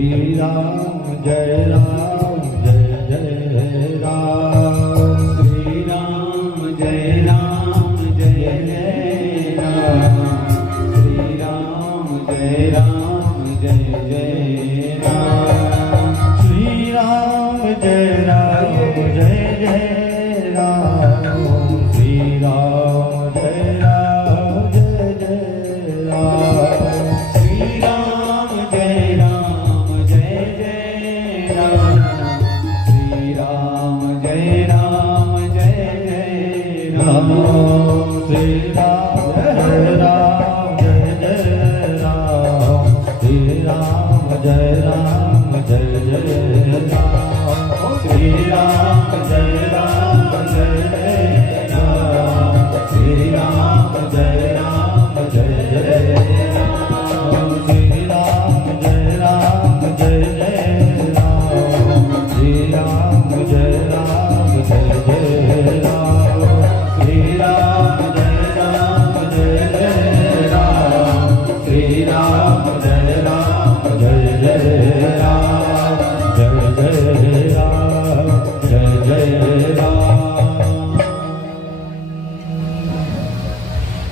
श्री राम जय राम जय जय राम। श्री राम जय राम जय जय राम। श्री राम जय राम जय जय राम। श्री राम जय राम जय जय राम। श्री राम जय राम जय जय राम। श्री राम जय राम जय जय राम। श्री राम जय राम जय जय राम। श्री राम जय राम जय जय राम। श्री राम जय राम जय जय राम। श्री राम जय राम जय जय राम। श्री राम जय राम जय जय राम। श्री राम जय राम जय जय राम। श्री राम जय राम जय जय राम। श्री राम जय राम जय जय राम। श्री राम जय राम जय जय राम। जय जय राम जय जय राम।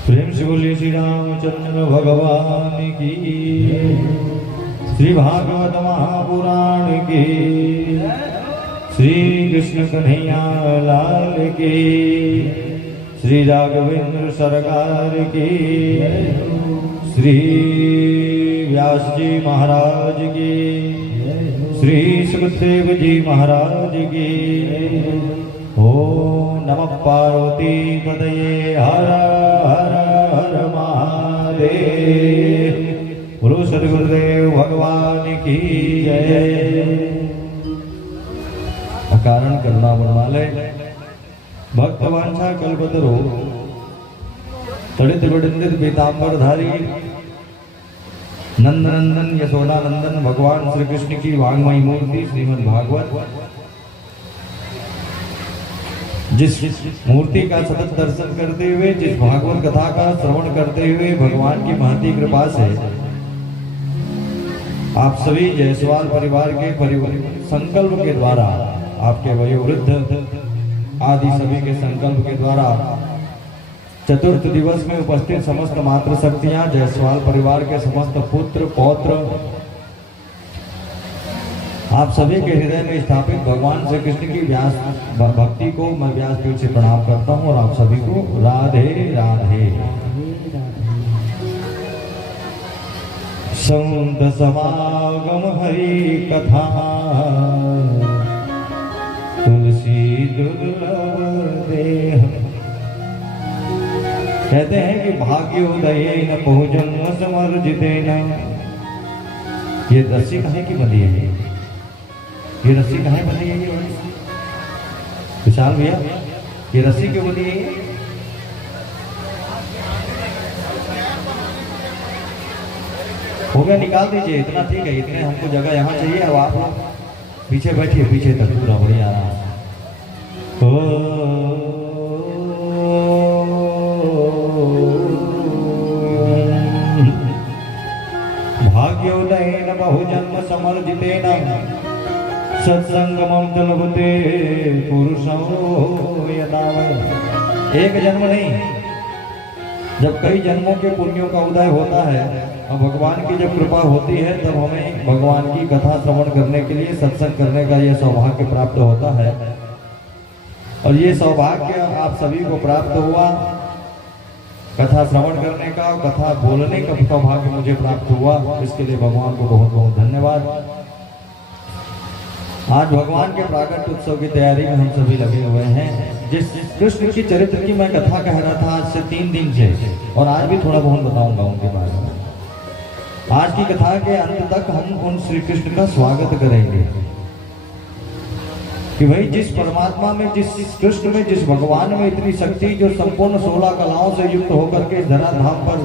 प्रेम से बोलिए श्री रामचंद्र भगवान की। श्री भागवत महापुराण की। श्री कृष्ण कन्हैया लाल की। श्री राघवेंद्र सरकार की। श्री व्यास जी महाराज की। श्री सुखदेव जी महाराज की। ओम नमः पार्वती पतये हर हर हर महादेव। गुरु सद्गुरुदेव भगवान की जय। अकारण करुणा बनवाले भक्त वांछा कल्पतरो तड़ित बड़िंदित पीतांबर धारी नंदनंदन यशोदानंदन भगवान श्री कृष्ण की वांगमयी मूर्ति श्रीमद् भागवत, जिस मूर्ति का सतत दर्शन करते हुए, जिस भागवत कथा का श्रवण करते हुए भगवान की महती कृपा से आप सभी जायसवाल परिवार के संकल्प के द्वारा, आपके वयोवृद्ध आदि सभी के संकल्प के द्वारा चतुर्थ दिवस में उपस्थित समस्त मातृ शक्तियां, जायसवाल परिवार के समस्त पुत्र पौत्र, आप सभी के हृदय में स्थापित भगवान श्री कृष्ण की व्यास भक्ति को मैं व्यासपीठ से प्रणाम करता हूं और आप सभी को राधे राधे। संत समागम हरि कथा तुलसी दुर्लभ देह। कहते हैं कि भाग्योदय न बहुजन्म समर्जिते न। ये रस्सी कहाँ की बंधी है? ये रस्सी कहाँ बंधी है? ये विशाल भैया, ये रस्सी क्यों बंधी है? हो गया, निकाल दीजिए, इतना ठीक है। इतने हमको जगह यहाँ चाहिए। अब आप लोग पीछे बैठिए, पीछे तक पूरा बढ़िया रहा। भाग्योदयेन बहुजन्म समर्जितेन सत्संगमं च लभते पुरुषो यदा वै। एक जन्म नहीं, जब कई जन्मों के पुण्यों का उदय होता है और भगवान की जब कृपा होती है, तब हमें भगवान की कथा श्रवण करने के लिए, सत्संग करने का यह सौभाग्य प्राप्त होता है। और ये सौभाग्य आप सभी को प्राप्त हुआ, कथा श्रवण करने का, कथा बोलने का सौभाग्य मुझे प्राप्त हुआ। इसके लिए भगवान को बहुत बहुत धन्यवाद। आज भगवान के प्राकट उत्सव की तैयारी में हम सभी लगे हुए हैं। जिस कृष्ण की चरित्र की मैं कथा कह रहा था आज से 3 दिन से, और आज भी थोड़ा बहुत बताऊंगा उनके बारे में। आज की कथा के अंत तक हम उन श्री कृष्ण का स्वागत करेंगे कि भाई जिस परमात्मा में, जिस कृष्ण में, जिस भगवान में इतनी शक्ति, जो संपूर्ण 16 कलाओं से युक्त होकर के धराधाम पर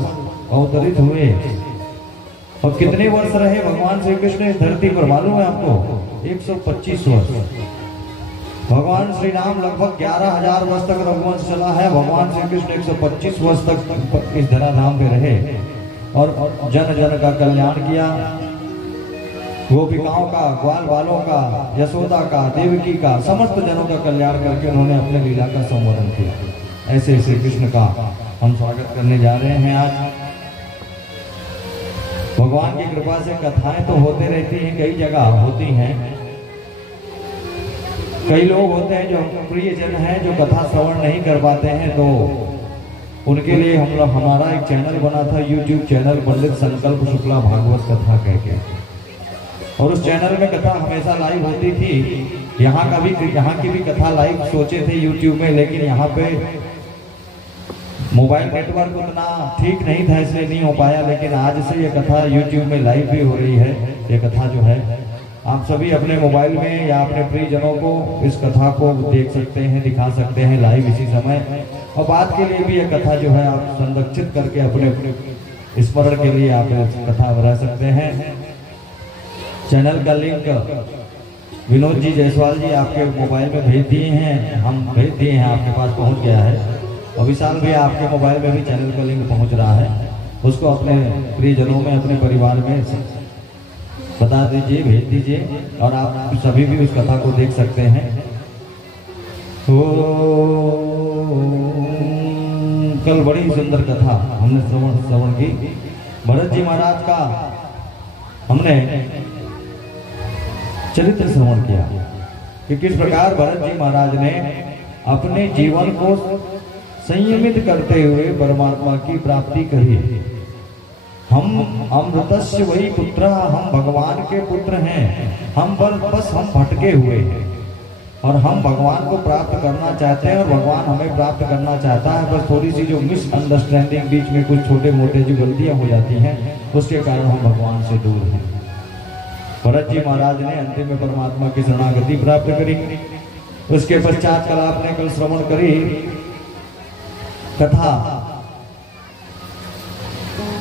अवतरित हुए, और कितने वर्ष रहे भगवान श्री कृष्ण इस धरती पर मालूम है आपको? 125 वर्ष। भगवान श्री राम लगभग 11,000 वर्ष तक रघुवंश चला है। भगवान श्री कृष्ण 125 वर्ष तक इस धराधाम पे रहे और जन जन का कल्याण किया। गोपिकाओं का, ग्वाल बालों का, यशोदा का, देवकी का, समस्त जनों का कल्याण करके उन्होंने अपने लीला का संवर्धन किया। ऐसे श्री कृष्ण का हम स्वागत करने जा रहे हैं आज। भगवान की कृपा से कथाएं तो होते रहती हैं, कई जगह होती हैं। कई लोग होते हैं जो प्रियजन हैं जो कथा श्रवण नहीं कर पाते हैं, तो उनके लिए हमारा एक चैनल बना था, यूट्यूब चैनल पंडित संकल्प शुक्ला भागवत कथा कह के, और उस चैनल में कथा हमेशा लाइव होती थी। यहाँ की भी कथा लाइव सोचे थे यूट्यूब में, लेकिन यहाँ पे मोबाइल नेटवर्क उतना ठीक नहीं था, इसलिए नहीं हो पाया। लेकिन आज से ये कथा यूट्यूब में लाइव भी हो रही है। ये कथा जो है आप सभी अपने मोबाइल में या अपने प्रियजनों को इस कथा को देख सकते हैं, दिखा सकते हैं लाइव इसी समय। और बात के लिए भी ये कथा जो है आप संरक्षित करके अपने स्मरण के लिए आप कथा रह सकते हैं। चैनल का लिंक विनोद जी जायसवाल जी आपके मोबाइल में भेज दिए हैं, हम भेज दिए हैं, आपके पास पहुंच गया है। और विशाल भी आपके मोबाइल में भी चैनल का लिंक पहुंच रहा है, उसको अपने प्रियजनों में, अपने परिवार में बता दीजिए, भेज दीजिए, और आप सभी भी उस कथा को देख सकते हैं। तो कल बड़ी सुंदर कथा हमने श्रवण की। भरत जी महाराज का हमने चरित्र श्रवण किया कि किस प्रकार भरत जी महाराज ने अपने जीवन को संयमित करते हुए परमात्मा की प्राप्ति करी। हम अमृतस्य वही पुत्र, हम भगवान के पुत्र हैं। हम बस हम भटके हुए हैं और हम भगवान को प्राप्त करना चाहते हैं और भगवान हमें प्राप्त करना चाहता है। बस थोड़ी सी जो मिसअंडरस्टैंडिंग, बीच में कुछ छोटे मोटे जो गलतियां हो जाती हैं, उसके कारण हम भगवान से दूर हैं। भरत जी महाराज ने अंतिम में परमात्मा की शरणागति प्राप्त करी। उसके पश्चात कल आपने कल श्रवण करी कथा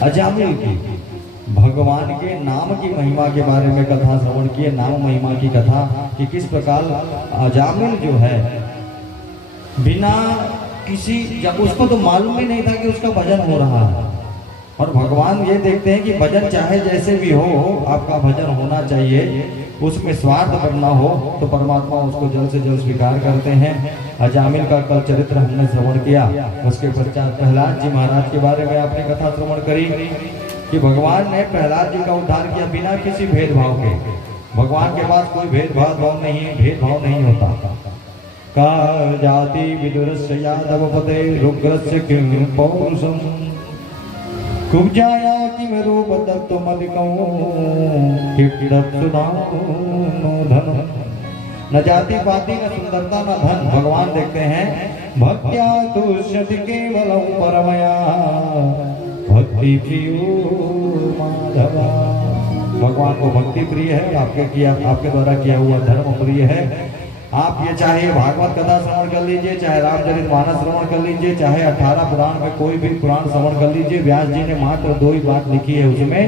अजामिल की, भगवान के नाम की महिमा के बारे में कथा श्रवण किए। नाम महिमा की कथा कि किस प्रकार अजामिल जो है बिना किसी, उसको तो मालूम ही नहीं था कि उसका भजन हो रहा है, और भगवान ये देखते हैं कि भजन चाहे जैसे भी हो, आपका भजन होना चाहिए, उसमें स्वार्थ बनना हो, तो परमात्मा उसको जल्द से जल्द स्वीकार करते हैं। अजामिल का कल चरित्र हमने श्रवण किया। उसके पश्चात प्रहलाद जी महाराज के बारे में आपने कथा श्रवण करी कि भगवान ने प्रहलाद जी का उद्धार किया बिना किसी भेदभाव के। भगवान के पास कोई भेदभाव नहीं होता। का जाति विदुरस्य यादव पते रुग्रस्य किं पौरुषम कुब्जाया किम रूप दत्तमधिकं धन। न जाति पाति न सुंदरता न धन, भगवान देखते हैं भक्त्या तुष्यति केवलं परमया भक्ति प्रियो माधवा। भगवान को भक्ति प्रिय है, आपके द्वारा किया हुआ धर्म प्रिय है। आप ये चाहे भागवत कथा श्रवण कर लीजिए, चाहे रामचरितमानस श्रवण कर लीजिए, चाहे 18 पुराण में कोई भी पुराण श्रवण कर लीजिए। व्यास जी ने मात्र 2 ही बात लिखी है उसमें,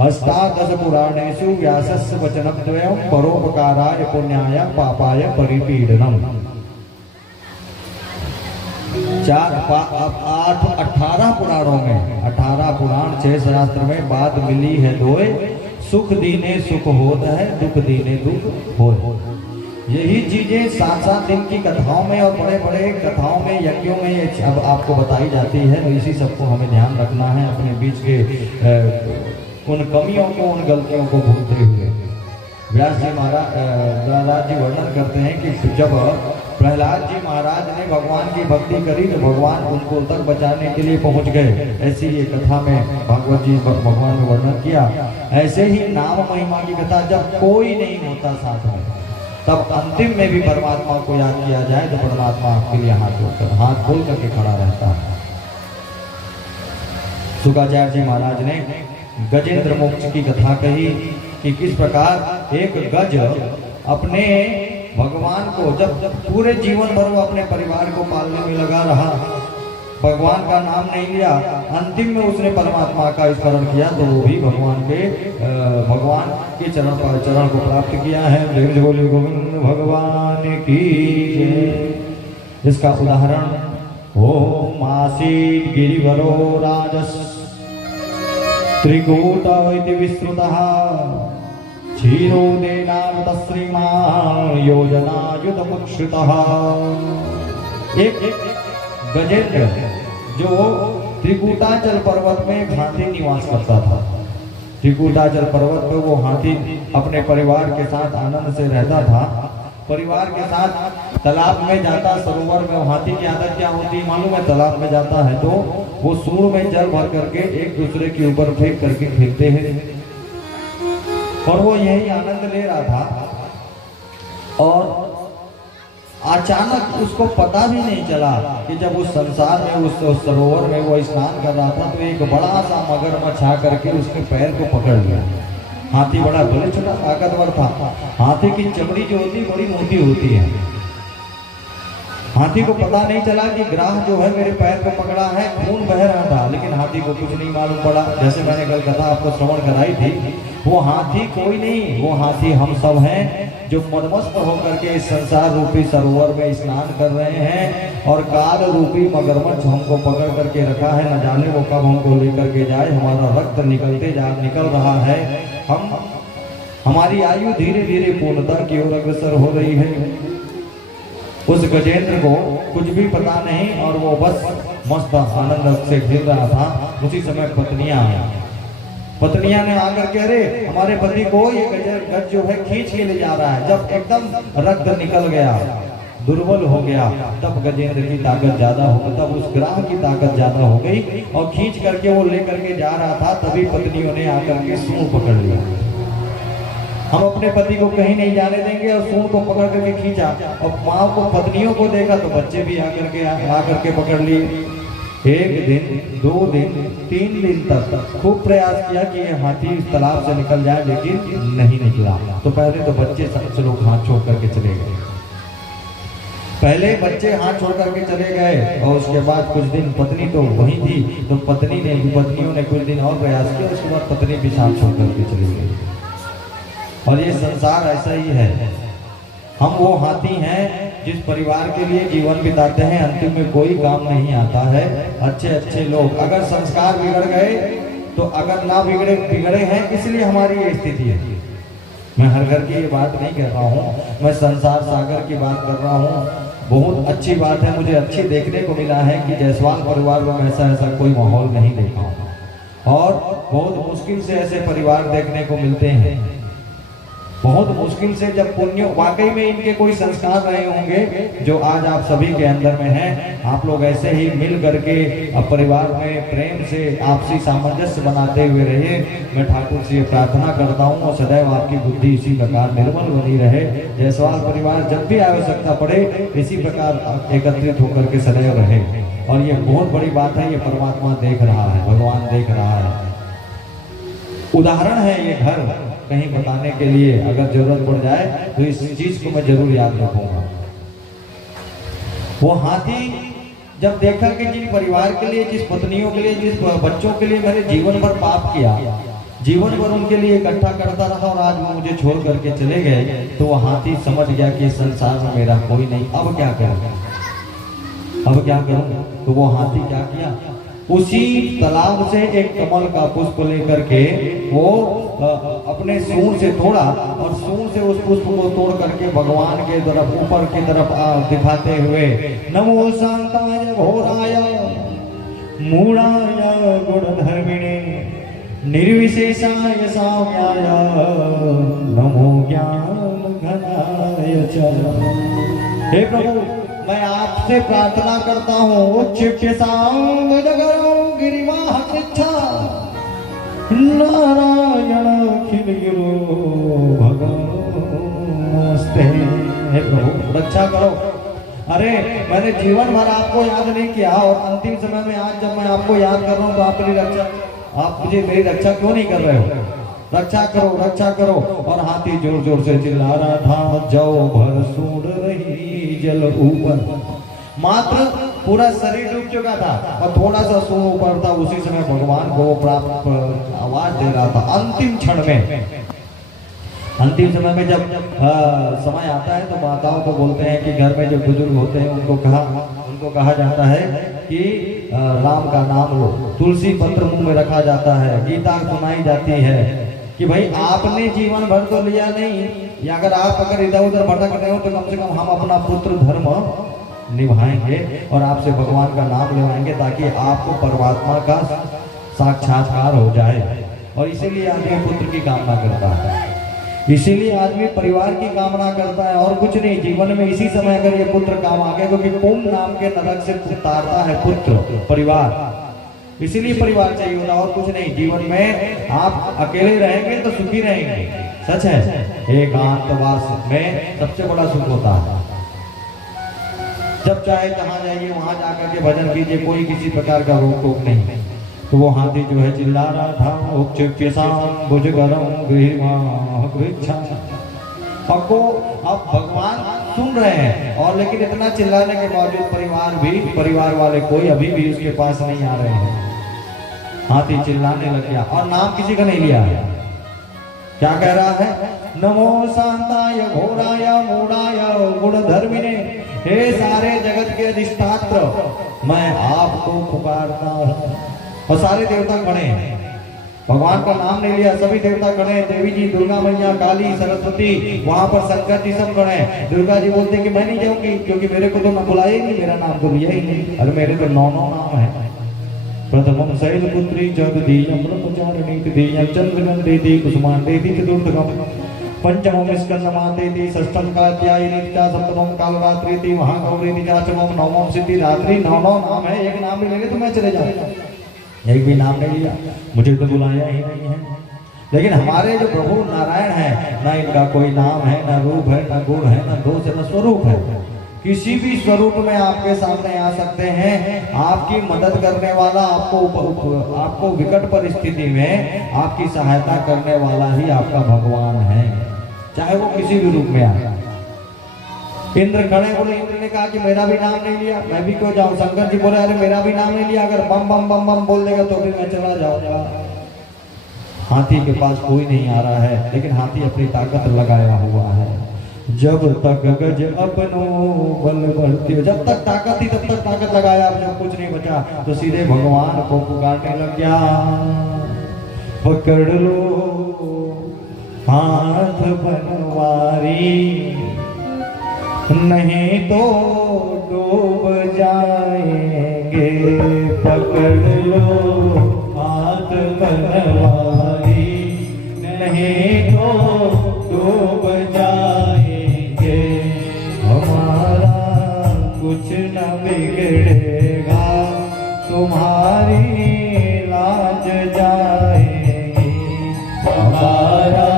अष्टादश पुराणेषु व्यासस्य वचनद्वयं परोपकाराय पुण्याय पापाय परिपीडनम। 18 पुराणों में, 18 पुराण 6 शास्त्र में बात मिली है दोए, सुख दीने सुख होत है, दुख दीने दुख होत। यही चीजें 7-7 दिन की कथाओं में और बड़े बड़े कथाओं में, यज्ञों में ये अब आपको बताई जाती है। तो इसी सबको हमें ध्यान रखना है, अपने बीच के उन कमियों को, उन गलतियों को भूलते हुए। व्यास जी प्रहलाद जी वर्णन करते हैं कि जब प्रहलाद जी महाराज ने भगवान की भक्ति करी तो भगवान उनको तक बचाने के लिए पहुंच गए। ऐसी ये कथा में भागवत जी भगवान ने वर्णन किया। ऐसे ही नाम महिमा की कथा जब कोई नहीं होता साथ में, तब अंतिम में भी परमात्मा को याद किया जाए तो परमात्मा आपके लिए हाथ खोल करके खड़ा रहता है। शुकाचार्य जी महाराज ने गजेंद्र मोक्ष की कथा कही कि किस प्रकार एक गज अपने भगवान को जब पूरे जीवन भर वो अपने परिवार को पालने में लगा रहा, भगवान का नाम नहीं लिया, अंतिम में उसने परमात्मा का स्मरण किया तो वो भी भगवान के चरण को प्राप्त किया है। गोविंद भगवान की जय। इसका उदाहरण ओम आसीत् गिरिवरो राजस त्रिकूट इति विस्तृतः क्षीरोदेनामृत श्रीमान योजनायुधमुक्षितः। एक गजेंद्र जो त्रिकूटाचल पर्वत में एक हाथी निवास करता था। त्रिकूटाचल पर्वत पे वो हाथी अपने परिवार के साथ आनंद से रहता था। परिवार के साथ तालाब में जाता, सरोवर में। हाथी की आदत क्या होती है मालूम है? तालाब में जाता है तो वो सूंड में जल भर करके एक दूसरे के ऊपर फेंक करके फेंकते हैं, और वो यही आनंद ले रहा था। और अचानक उसको पता भी नहीं चला कि जब उस संसार में, उस सरोवर में वो स्नान कर रहा था तो एक बड़ा सा मगरमच्छ आ करके उसके पैर को पकड़ लिया। हाथी बड़ा बड़े छोटा ताकतवर था। हाथी की चमड़ी जो होती बड़ी मोटी होती है। हाथी को पता नहीं चला कि ग्राह जो है मेरे पैर को पकड़ा है, खून बह रहा था, लेकिन हाथी को कुछ नहीं मालूम पड़ा। जैसे मैंने कल कथा आपको श्रवण कराई थी, वो हाथी कोई नहीं, वो हाथी हम सब हैं जो मदमस्त होकर के इस संसार रूपी सरोवर में स्नान कर रहे हैं, और काल रूपी मगरमच्छ हमको पकड़ करके रखा है। न जाने वो कब हमको लेकर के जाए। हमारा रक्त निकल रहा है। हमारी आयु धीरे धीरे पूर्णता की ओर अग्रसर हो रही है। उस गजेंद्र को कुछ भी पता नहीं, और वो बस मस्त आनंद से खेल रहा था। उसी समय पत्नियां ने आकर के, अरे हमारे पति को ये गज जो है खींच के ले जा रहा है। जब एकदम रक्त निकल गया, दुर्बल हो गया, तब गजेंद्र की ताकत ज्यादा हो गई, तब उस ग्राह की ताकत ज्यादा हो गई, और खींच करके वो लेकर के जा रहा था। तभी पत्नियों ने आकर के सूंड पकड़ लिया। हम अपने पति को कहीं नहीं जाने देंगे, और सूंड को पकड़ करके खींचा, और माँ को, पत्नियों को देखा तो बच्चे भी आकर के पकड़ लिए। एक दिन, 2 दिन, 3 दिन तक खूब प्रयास किया कि ये हाथी तालाब से निकल जाए, लेकिन नहीं निकला। तो पहले तो बच्चे सब लोग हाथ छोड़ करके चले गए। पहले बच्चे हाथ छोड़ करके चले गए, और उसके बाद कुछ दिन पत्नी तो वही थी, तो पत्नियों ने कुछ दिन और प्रयास किया। उसके बाद पत्नी भी हाथ छोड़ करके चली गई। और ये संसार ऐसा ही है। हम वो हाथी हैं जिस परिवार के लिए जीवन बिताते हैं, अंतिम में कोई काम नहीं आता है। अच्छे लोग अगर संस्कार बिगड़ गए तो, अगर ना बिगड़े हैं, इसलिए हमारी ये स्थिति है। मैं हर घर की ये बात नहीं कर रहा हूँ, मैं संसार सागर की बात कर रहा हूँ। बहुत अच्छी बात है, मुझे अच्छी देखने को मिला है कि जायसवाल परिवार में ऐसा कोई माहौल नहीं देखा हूँ, और बहुत मुश्किल से ऐसे परिवार देखने को मिलते हैं। बहुत मुश्किल से, जब पुण्य वाकई में इनके कोई संस्कार रहे होंगे जो आज आप सभी के अंदर में हैं। आप लोग ऐसे ही मिल करके परिवार में प्रेम से आपसी सामंजस्य बनाते हुए रहिए। मैं ठाकुर से प्रार्थना करता हूँ, और सदैव आपकी बुद्धि इसी प्रकार निर्मल बनी रहे। जायसवाल परिवार जब भी आवश्यकता पड़े इसी प्रकार एकत्रित होकर के सदैव रहे। और ये बहुत बड़ी बात है, ये परमात्मा देख रहा है, भगवान देख रहा है। उदाहरण है ये घर, कहीं बताने के लिए अगर जरूरत पड़ जाए तो इस चीज को मैं जरूर याद रखूंगा। वो हाथी जब देखा कि जिन परिवार के लिए, जिस पत्नियों के लिए, जिस बच्चों के लिए मैंने जीवन भर पाप किया, जीवन भर उनके लिए इकट्ठा करता रहा, और आज वो मुझे छोड़ करके चले गए, तो वो हाथी समझ गया कि संसार में मेरा कोई नहीं, अब क्या करूं। तो वो हाथी क्या किया, उसी तालाब से एक कमल का पुष्प लेकर के वो अपने सूंड से तोड़ा, और सूंड से उस पुष्प को तोड़ करके भगवान के तरफ, ऊपर की तरफ दिखाते हुए, नमो शांताय घोराय मूढ़ाय गुणधर्मिणे निर्विशेषाय साम्याय नमो ज्ञान घनाय च। हे प्रभु, मैं आपसे प्रार्थना करता हूँ, गिरिवाह कृच्छा नारायण हे प्रभु रक्षा करो। अरे मैंने जीवन भर आपको याद नहीं किया, और अंतिम समय में आज जब मैं आपको याद कर रहा हूँ तो आप मेरी रक्षा, आप मुझे मेरी रक्षा क्यों नहीं कर रहे हो? रक्षा करो, रक्षा करो। और हाथी जोर जोर से चिल्ला रहा था, जाओ भर सूंड रही जल ऊपर। मात्र पूरा शरीर डूब चुका था और थोड़ा सा सूंड ऊपर था। उसी समय भगवान को प्राप्त आवाज दे रहा था। अंतिम क्षण में, अंतिम समय में जब समय आता है तो माताओं को बोलते हैं कि घर में जो बुजुर्ग होते हैं उनको कहा जाता है कि राम का नाम लो, तुलसी पत्र मुंह में रखा जाता है, गीता सुनाई जाती है, कि भाई आपने जीवन भर तो लिया नहीं, या अगर इधर उधर भटक रहे हो तो कम से कम हम अपना पुत्र धर्म निभाएंगे और आपसे भगवान का नाम लेवाएंगे, ताकि आपको परमात्मा का साक्षात्कार हो जाए। और इसीलिए आदमी पुत्र की कामना करता है, इसीलिए आदमी परिवार की कामना करता है, और कुछ नहीं। जीवन में इसी समय अगर ये पुत्र काम आ गया, क्योंकि पुम नाम के नरक से उतारता है पुत्र परिवार, इसीलिए परिवार चाहिए होता, और कुछ नहीं। जीवन में आप अकेले रहेंगे तो सुखी रहेंगे, सच है। एकांतवास में सबसे बड़ा सुख होता है। जब चाहे जहां जाइए वहां जाकर के भजन कीजिए, कोई किसी प्रकार का रोक टोक नहीं। तो वो हाथी जो है चिल्ला रहा था, आपको अब भगवान सुन रहे हैं, और लेकिन इतना चिल्लाने के बावजूद परिवार वाले कोई अभी भी उसके पास नहीं आ रहे हैं। हाथी चिल्लाने लग गया और नाम किसी का नहीं लिया। क्या कह रहा है? नमो शांताय घोराय मूढ़ाय गुणधर्मिने, हे सारे जगत के अधिष्ठात्र, मैं आपको पुकारता हूँ। और सारे देवता खड़े हैं, भगवान का नाम नहीं लिया, सभी देवता खड़े हैं। देवी जी, दुर्गा मैया, काली, सरस्वती, वहां पर शंकर जी सब खड़े हैं। दुर्गा जी बोलते हैं कि मैं नहीं जाऊंगी, क्योंकि मेरे को तो न बुलाया ही नहीं, मेरा नाम तो लिया ही नहीं। अरे मेरे तो 9 नाम है। प्रथमम शैलपुत्री जगदीयं ब्रह्मचारिणी दीयं चंद्रगंधेति कुसुमांडेति चतुर्थकम पंचमम स्कंदमातेति षष्ठम कात्यायनी च सप्तमम कालरात्रिति महागौरीति च अष्टमम नवमम सिद्धिदात्री। 9 नाम है, एक नाम भी ले ले तो मैं चले जाऊंगा। एक भी नाम नहीं लिया, मुझे तो बुलाया ही नहीं है। लेकिन हमारे जो प्रभु नारायण है, ना इनका कोई नाम है, ना रूप है, ना गुण है, ना दोष है, ना स्वरूप है। किसी भी स्वरूप में आपके सामने आ सकते हैं। आपकी मदद करने वाला, आपको विकट परिस्थिति में आपकी सहायता करने वाला ही आपका भगवान है, चाहे वो किसी भी रूप में आए। इंद्र खड़े बोले, इंद्र ने कहा कि मेरा भी नाम नहीं लिया, मैं भी क्यों जाऊं। शंकर जी बोले, अरे मेरा भी नाम नहीं लिया, अगर बम बम बम बम बोल देगा तो भी मैं चला जाऊंगा। हाथी के पास कोई नहीं आ रहा है, लेकिन हाथी अपनी ताकत लगाया हुआ है। जब तक गज अपनो बल बढ़ती हो, जब तक ताकत थी तब तक ताकत लगाया, अब जब कुछ नहीं बचा तो सीधे भगवान को पुकारने लग गया। पकड़ लो हाथ बनवारी, नहीं तो डूब जाएंगे। पकड़ लो हाथ बनवारी, नहीं तो डूब जाएंगे। हमारा कुछ न बिगड़ेगा, तुम्हारी लाज जाएगी। हमारा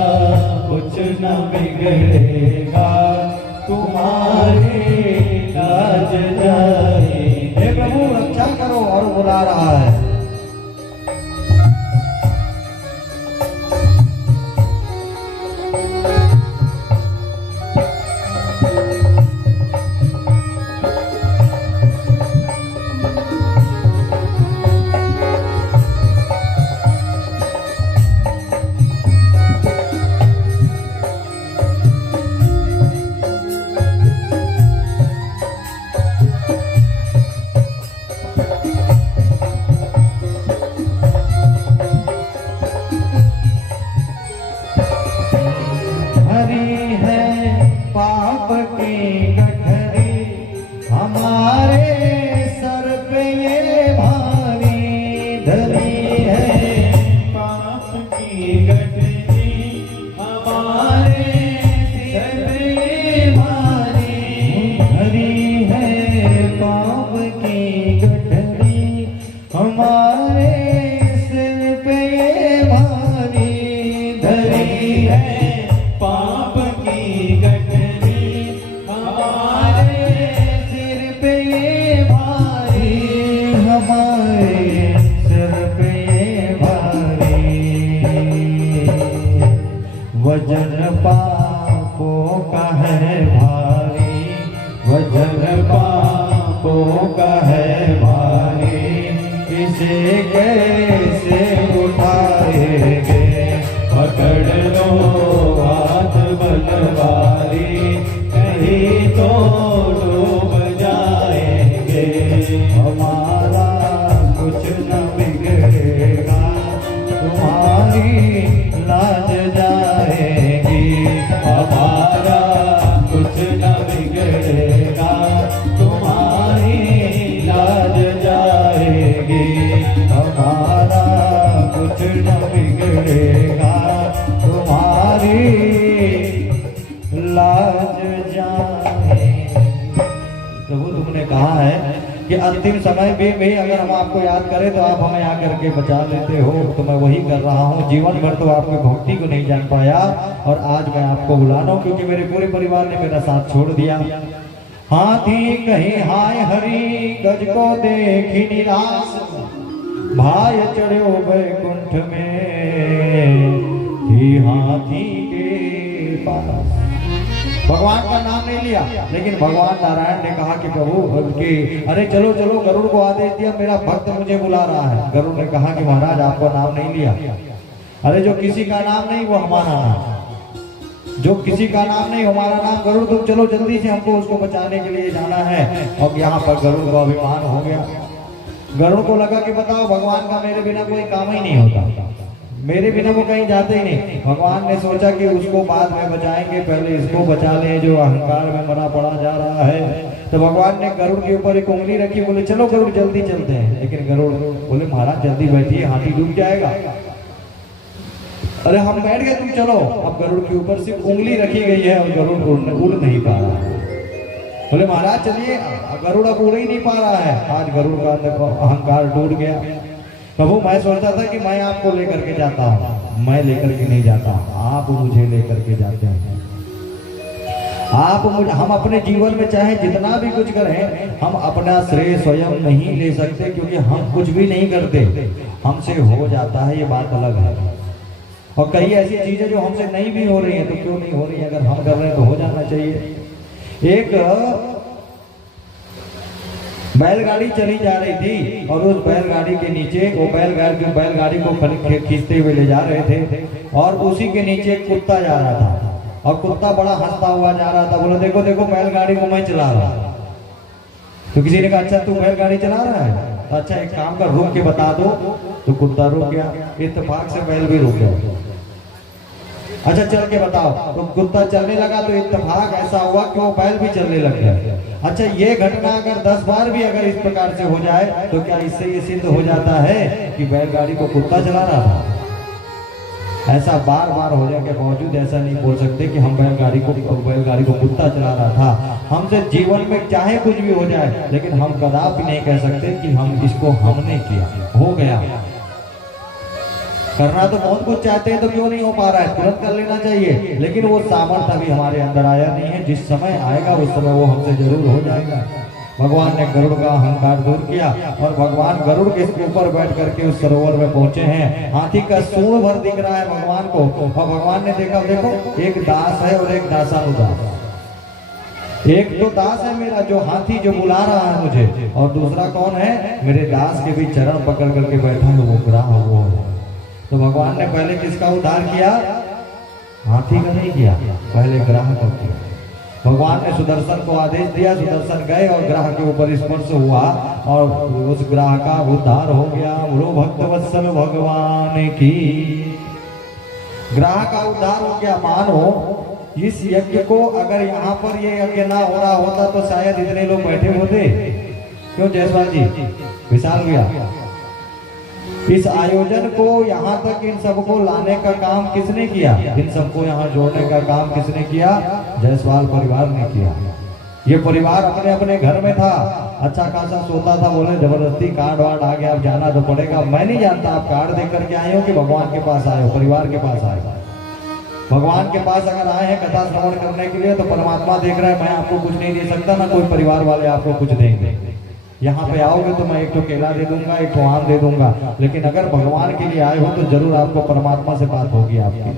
कुछ न बिगड़ेगा, तुम्हारी लाज जाएगी। हे प्रभु रक्षा करो, और बुला रहा है। वजन पापों का है भारी, वजन पापों का है भारी, इसे कैसे उठाएंगे। पकड़ लो हाथ बनवारी, नहीं तो डूब जाएंगे। हमारा कुछ न बिगड़ेगा, तुम्हारी लाज हमारा कुछ न बिगड़ेगा, तुम्हारी लाज जाएगी। हमारा कुछ न बिगड़ेगा, तुम्हारी लाज जाएगी। प्रभु तुमने कहा है कि अंतिम समय में भी अगर हम आपको याद करें तो आप हमें आकर के बचा लेते हो, तो मैं वही कर रहा हूँ। जीवन भर तो आपकी भक्ति को नहीं जान पाया और आज मैं आपको बुला रहा हूँ, क्योंकि मेरे पूरे परिवार ने मेरा साथ छोड़ दिया। हाथी कहीं हाय हरि, गज को देखी निराश, भाई चढ़ो वैकुंठ में थी हाथी के पास। भगवान का नाम नहीं लिया, लेकिन भगवान नारायण ने कहा कि प्रभु कि अरे चलो चलो, गरुड़ को आदेश दिया, मेरा भक्त मुझे बुला रहा है। गरुड़ ने कहा कि महाराज आपका नाम नहीं लिया। अरे जो किसी का नाम नहीं वो हमारा नाम, जो किसी का नाम नहीं हमारा नाम। गरुड़ तुम चलो जल्दी से, हमको उसको बचाने के लिए जाना है। और यहाँ पर गरुड़ को अभिमान हो गया। गरुड़ को लगा कि बताओ भगवान का मेरे बिना कोई काम ही नहीं होता, मेरे बिना वो कहीं जाते ही नहीं। भगवान ने सोचा कि उसको बाद में बचाएंगे, पहले इसको बचा लें जो अहंकार में मरा पड़ा जा रहा है। तो भगवान ने गरुड़ के ऊपर एक उंगली रखी, बोले चलो गरुड़ जल्दी चलते हैं। लेकिन गरुड़ बोले महाराज जल्दी बैठिए, हाथी डूब जाएगा। अरे हम बैठ गए, तुम चलो। अब गरुड़ के ऊपर सिर्फ उंगली रखी गई है और गरुड़ उड़ नहीं पा रहा है। बोले महाराज चलिए, गरुड़ अब उड़ ही नहीं पा रहा है। आज गरुड़ का अहंकार टूट गया। प्रभु मैं सोचता था कि मैं आपको लेकर के जाता हूँ, मैं लेकर के नहीं जाता, आप मुझे लेकर के जाते हैं। आप मुझे, हम अपने जीवन में चाहे जितना भी कुछ करें, हम अपना श्रेय स्वयं नहीं ले सकते, क्योंकि हम कुछ भी नहीं करते, हमसे हो जाता है, ये बात अलग है। और कई ऐसी चीजें जो हमसे नहीं भी हो रही है, तो क्यों नहीं हो रही है? अगर हम कर रहे हैं तो हो जाना चाहिए। एक बैलगाड़ी चली जा रही थी और उस बैलगाड़ी के नीचे, वो बैलगाड़ी को खींचते हुए ले जा रहे थे और उसी के नीचे एक कुत्ता जा रहा था और कुत्ता बड़ा हंसता हुआ जा रहा था। बोला देखो देखो बैलगाड़ी को मैं चला रहा। तो किसी ने कहा अच्छा तू बैलगाड़ी चला रहा है, तो अच्छा एक काम कर रुक के बता दो। तो कुत्ता रुक गया, इत्तेफाक से बैल भी रुक गया। अच्छा चल के बताओ। तो कुत्ता चलने लगा तो इत्तेफाक ऐसा हुआ कि वो बैल भी चलने लग गया। अच्छा ये घटना अगर 10 बार भी अगर इस प्रकार से हो जाए तो क्या इससे ये सिद्ध हो जाता है कि बैलगाड़ी को कुत्ता चला रहा था? ऐसा बार बार होने के बावजूद ऐसा नहीं बोल सकते कि हम बैलगाड़ी को कुत्ता चला रहा था। हमसे जीवन में चाहे कुछ भी हो जाए, लेकिन हम कदापि नहीं कह सकते कि हम इसको हमने किया, हो गया। करना तो बहुत कुछ चाहते हैं, तो क्यों नहीं हो पा रहा है? तुरंत कर लेना चाहिए, लेकिन वो सामर्थ्य अभी हमारे अंदर आया नहीं है। जिस समय आएगा उस समय वो हमसे जरूर हो जाएगा। भगवान ने गरुड़ का अहंकार दूर किया और भगवान गरुड़ के ऊपर बैठ करके उस सरोवर में पहुंचे हैं। हाथी का सूंड भर दिख रहा है भगवान को, और भगवान ने देखा देखो एक दास है और एक दासानुदास। एक तो दास है मेरा जो हाथी जो बुला रहा है मुझे, और दूसरा कौन है? मेरे दास के भी चरण पकड़ करके बैठा है वो ग्राह वो। तो भगवान ने पहले किसका उद्धार किया? हाथी का नहीं किया, पहले ग्राह का किया। भगवान ने सुदर्शन को आदेश दिया, सुदर्शन गए और ग्राह के ऊपर स्पर्श हुआ और उस ग्राह का उद्धार हो गया। बोलो भक्तवत्सल भगवान की। ग्राह का उद्धार हो गया। मानो इस यज्ञ को अगर यहाँ पर ये यज्ञ ना हो रहा होता तो शायद इतने लोग बैठे होते। क्यों जायसवाल जी? विशाल भैया, इस आयोजन को यहाँ तक इन सबको लाने का काम किसने किया? इन सबको यहाँ जोड़ने का काम किसने किया? जायसवाल परिवार ने किया। ये परिवार अपने अपने घर में था, अच्छा खासा सोता था। बोले जबरदस्ती कार्ड वार्ड आ गया, अब जाना तो पड़ेगा। मैं नहीं जानता आप कार्ड देख करके आए हो कि भगवान के पास आए हो, परिवार के पास आए हो। भगवान के पास अगर आए हैं कथा श्रवण करने के लिए तो परमात्मा देख रहा है। मैं आपको कुछ नहीं दे सकता, ना कोई परिवार वाले आपको कुछ देंगे। यहाँ पे आओगे तो मैं एक तो केला दे दूंगा, एक तो आम दे दूंगा, लेकिन अगर भगवान के लिए आए हो तो जरूर आपको परमात्मा से बात होगी आपकी।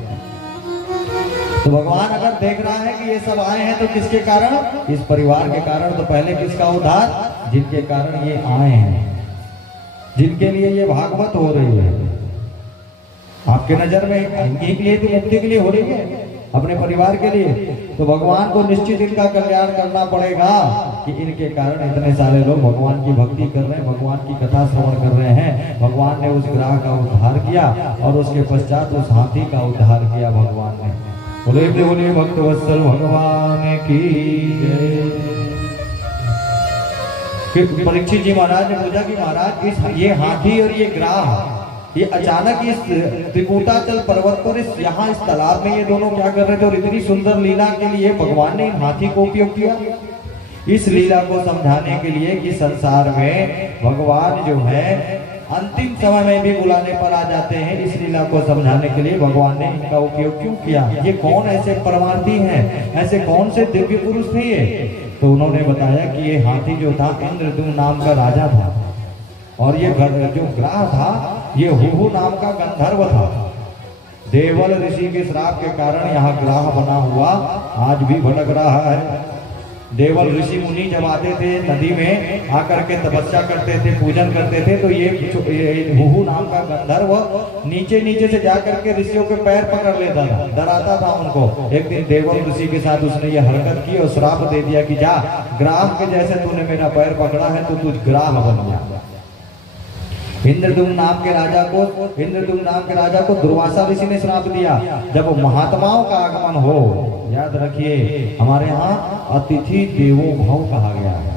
तो भगवान अगर देख रहा है कि ये सब आए हैं तो किसके कारण? इस परिवार के कारण। तो पहले किसका उद्धार? जिनके कारण ये आए हैं, जिनके लिए ये भागवत हो रही है। आपके नजर में इनके लिए तो मुक्ति के लिए हो रही है, अपने परिवार के लिए। तो भगवान को निश्चित इनका कल्याण करना पड़ेगा कि इनके कारण इतने सारे लोग भगवान की भक्ति कर रहे हैं, भगवान की कथा श्रवण कर रहे हैं। भगवान ने उस ग्राह का उद्धार किया और उसके पश्चात उस हाथी का उद्धार किया भगवान ने। बोले भक्त वत्सल भगवान की जय। परीक्षित जी महाराज ने पूछा कि महाराज ये हाथी और ये ग्राह ये अचानक इस त्रिकूटाचल पर्वत पर यहाँ इस तालाब में ये दोनों क्या कर रहे थे, और इतनी सुंदर लीला के लिए भगवान ने इन हाथी को उपयोग किया। इस लीला को समझाने के लिए कि संसार में भगवान जो है अंतिम समय में भी बुलाने पर आ जाते हैं, इस लीला को समझाने के लिए भगवान ने इनका उपयोग क्यों किया। ये कौन ऐसे परमार्थी हैं, ऐसे कौन से दिव्य पुरुष थे ये? तो उन्होंने बताया कि ये हाथी जो था इंद्रद्युम्न नाम का राजा था, और ये जो ग्राह था ये हुहु नाम का गंधर्व था। देवल ऋषि के श्राप के कारण यहाँ ग्राह बना हुआ आज भी भटक रहा है। देवल ऋषि मुनि जब आते थे नदी में आकर के तपस्या करते थे, पूजन करते थे, तो ये हुहु नाम का गंधर्व नीचे नीचे से जाकर के ऋषियों के पैर पकड़ लेता था, डराता था उनको। एक दिन देवल ऋषि के साथ उसने ये हरकत की और श्राप दे दिया कि जा, ग्राह के जैसे तूने मेरा पैर पकड़ा है तो तू ग्राह बन जा। इंद्रद्युम्न नाम के राजा को दुर्वासा ऋषि ने श्राप दिया। जब महात्माओं का आगमन हो, याद रखिए हमारे यहाँ अतिथि देवो भव कहा गया है।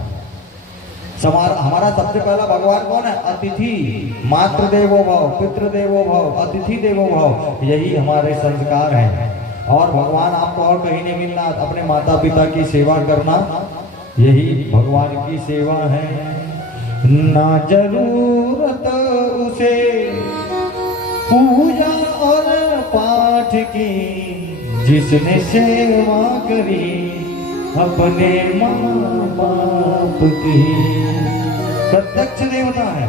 हमारा सबसे पहला भगवान कौन है? अतिथि। मातृ देवो भव, पितृ देवो भव, अतिथि देवो भव, यही हमारे संस्कार हैं। और भगवान आपको और कहीं नहीं मिलना, अपने माता पिता की सेवा करना यही भगवान की सेवा है। ना जरूरत उसे पूजा और पाठ की, जिसने सेवा करी अपने माँ बाप की। प्रत्यक्ष देवता है,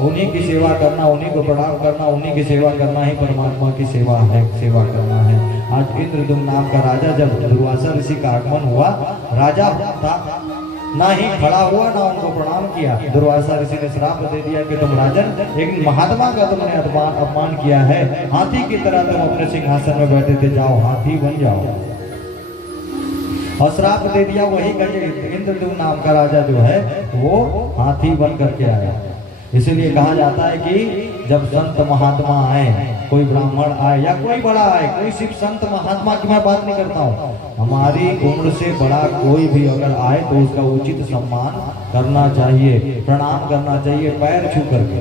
उन्हीं की सेवा करना, उन्हीं को प्रणाम करना, उन्हीं की सेवा करना ही परमात्मा की सेवा है, सेवा करना है। आज इंद्रद्युम्न नाम का राजा जब दुर्वासा ऋषि का आगमन हुआ, राजा था ना ही खड़ा हुआ ना उनको प्रणाम किया। दुर्वासा ऋषि ने श्राप दे दिया कि तुम राजन, एक महात्मा का तुमने अपमान किया है, हाथी की तरह तुम अपने सिंहासन में बैठे थे, जाओ हाथी बन जाओ। और श्राप दे दिया। वही इंद्रद्युम्न नाम का राजा जो है वो हाथी बन करके आया। इसीलिए कहा जाता है कि जब संत महात्मा आए, कोई ब्राह्मण आए या कोई बड़ा आए, कोई सिर्फ संत महात्मा की मैं बात नहीं करता हूँ, हमारी उम्र से बड़ा कोई भी अगर आए तो उसका उचित सम्मान करना चाहिए, प्रणाम करना चाहिए, पैर छू करके।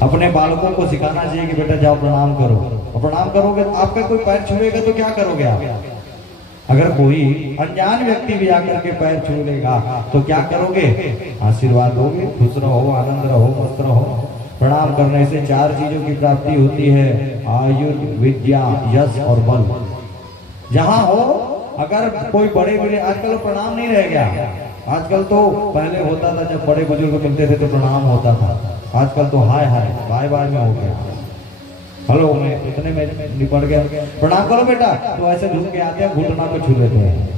अपने बालकों को सिखाना चाहिए कि बेटा जाओ प्रणाम करो। और प्रणाम करोगे, आपका कोई पैर छुएगा तो क्या करोगे आप? अगर कोई अनजान व्यक्ति भी आकर के पैर छू लेगा तो क्या करोगे? आशीर्वाद दोगे, खुश रहो, आनंद रहो, मस्त रहो। प्रणाम करने से 4 चीजों की प्राप्ति होती है, आयु, विद्या, यश और बल। जहां हो, अगर कोई बड़े बड़े, आजकल प्रणाम नहीं रह गया। आजकल तो पहले होता था जब बड़े बुजुर्ग मिलते थे तो प्रणाम होता था, आजकल तो हाय हाय बाय बाय में हो गया, हेलो में इतने में निपट गया। प्रणाम करो बेटा, तो ऐसे झुक के आते हैं, घुटना पे छू लेते हैं।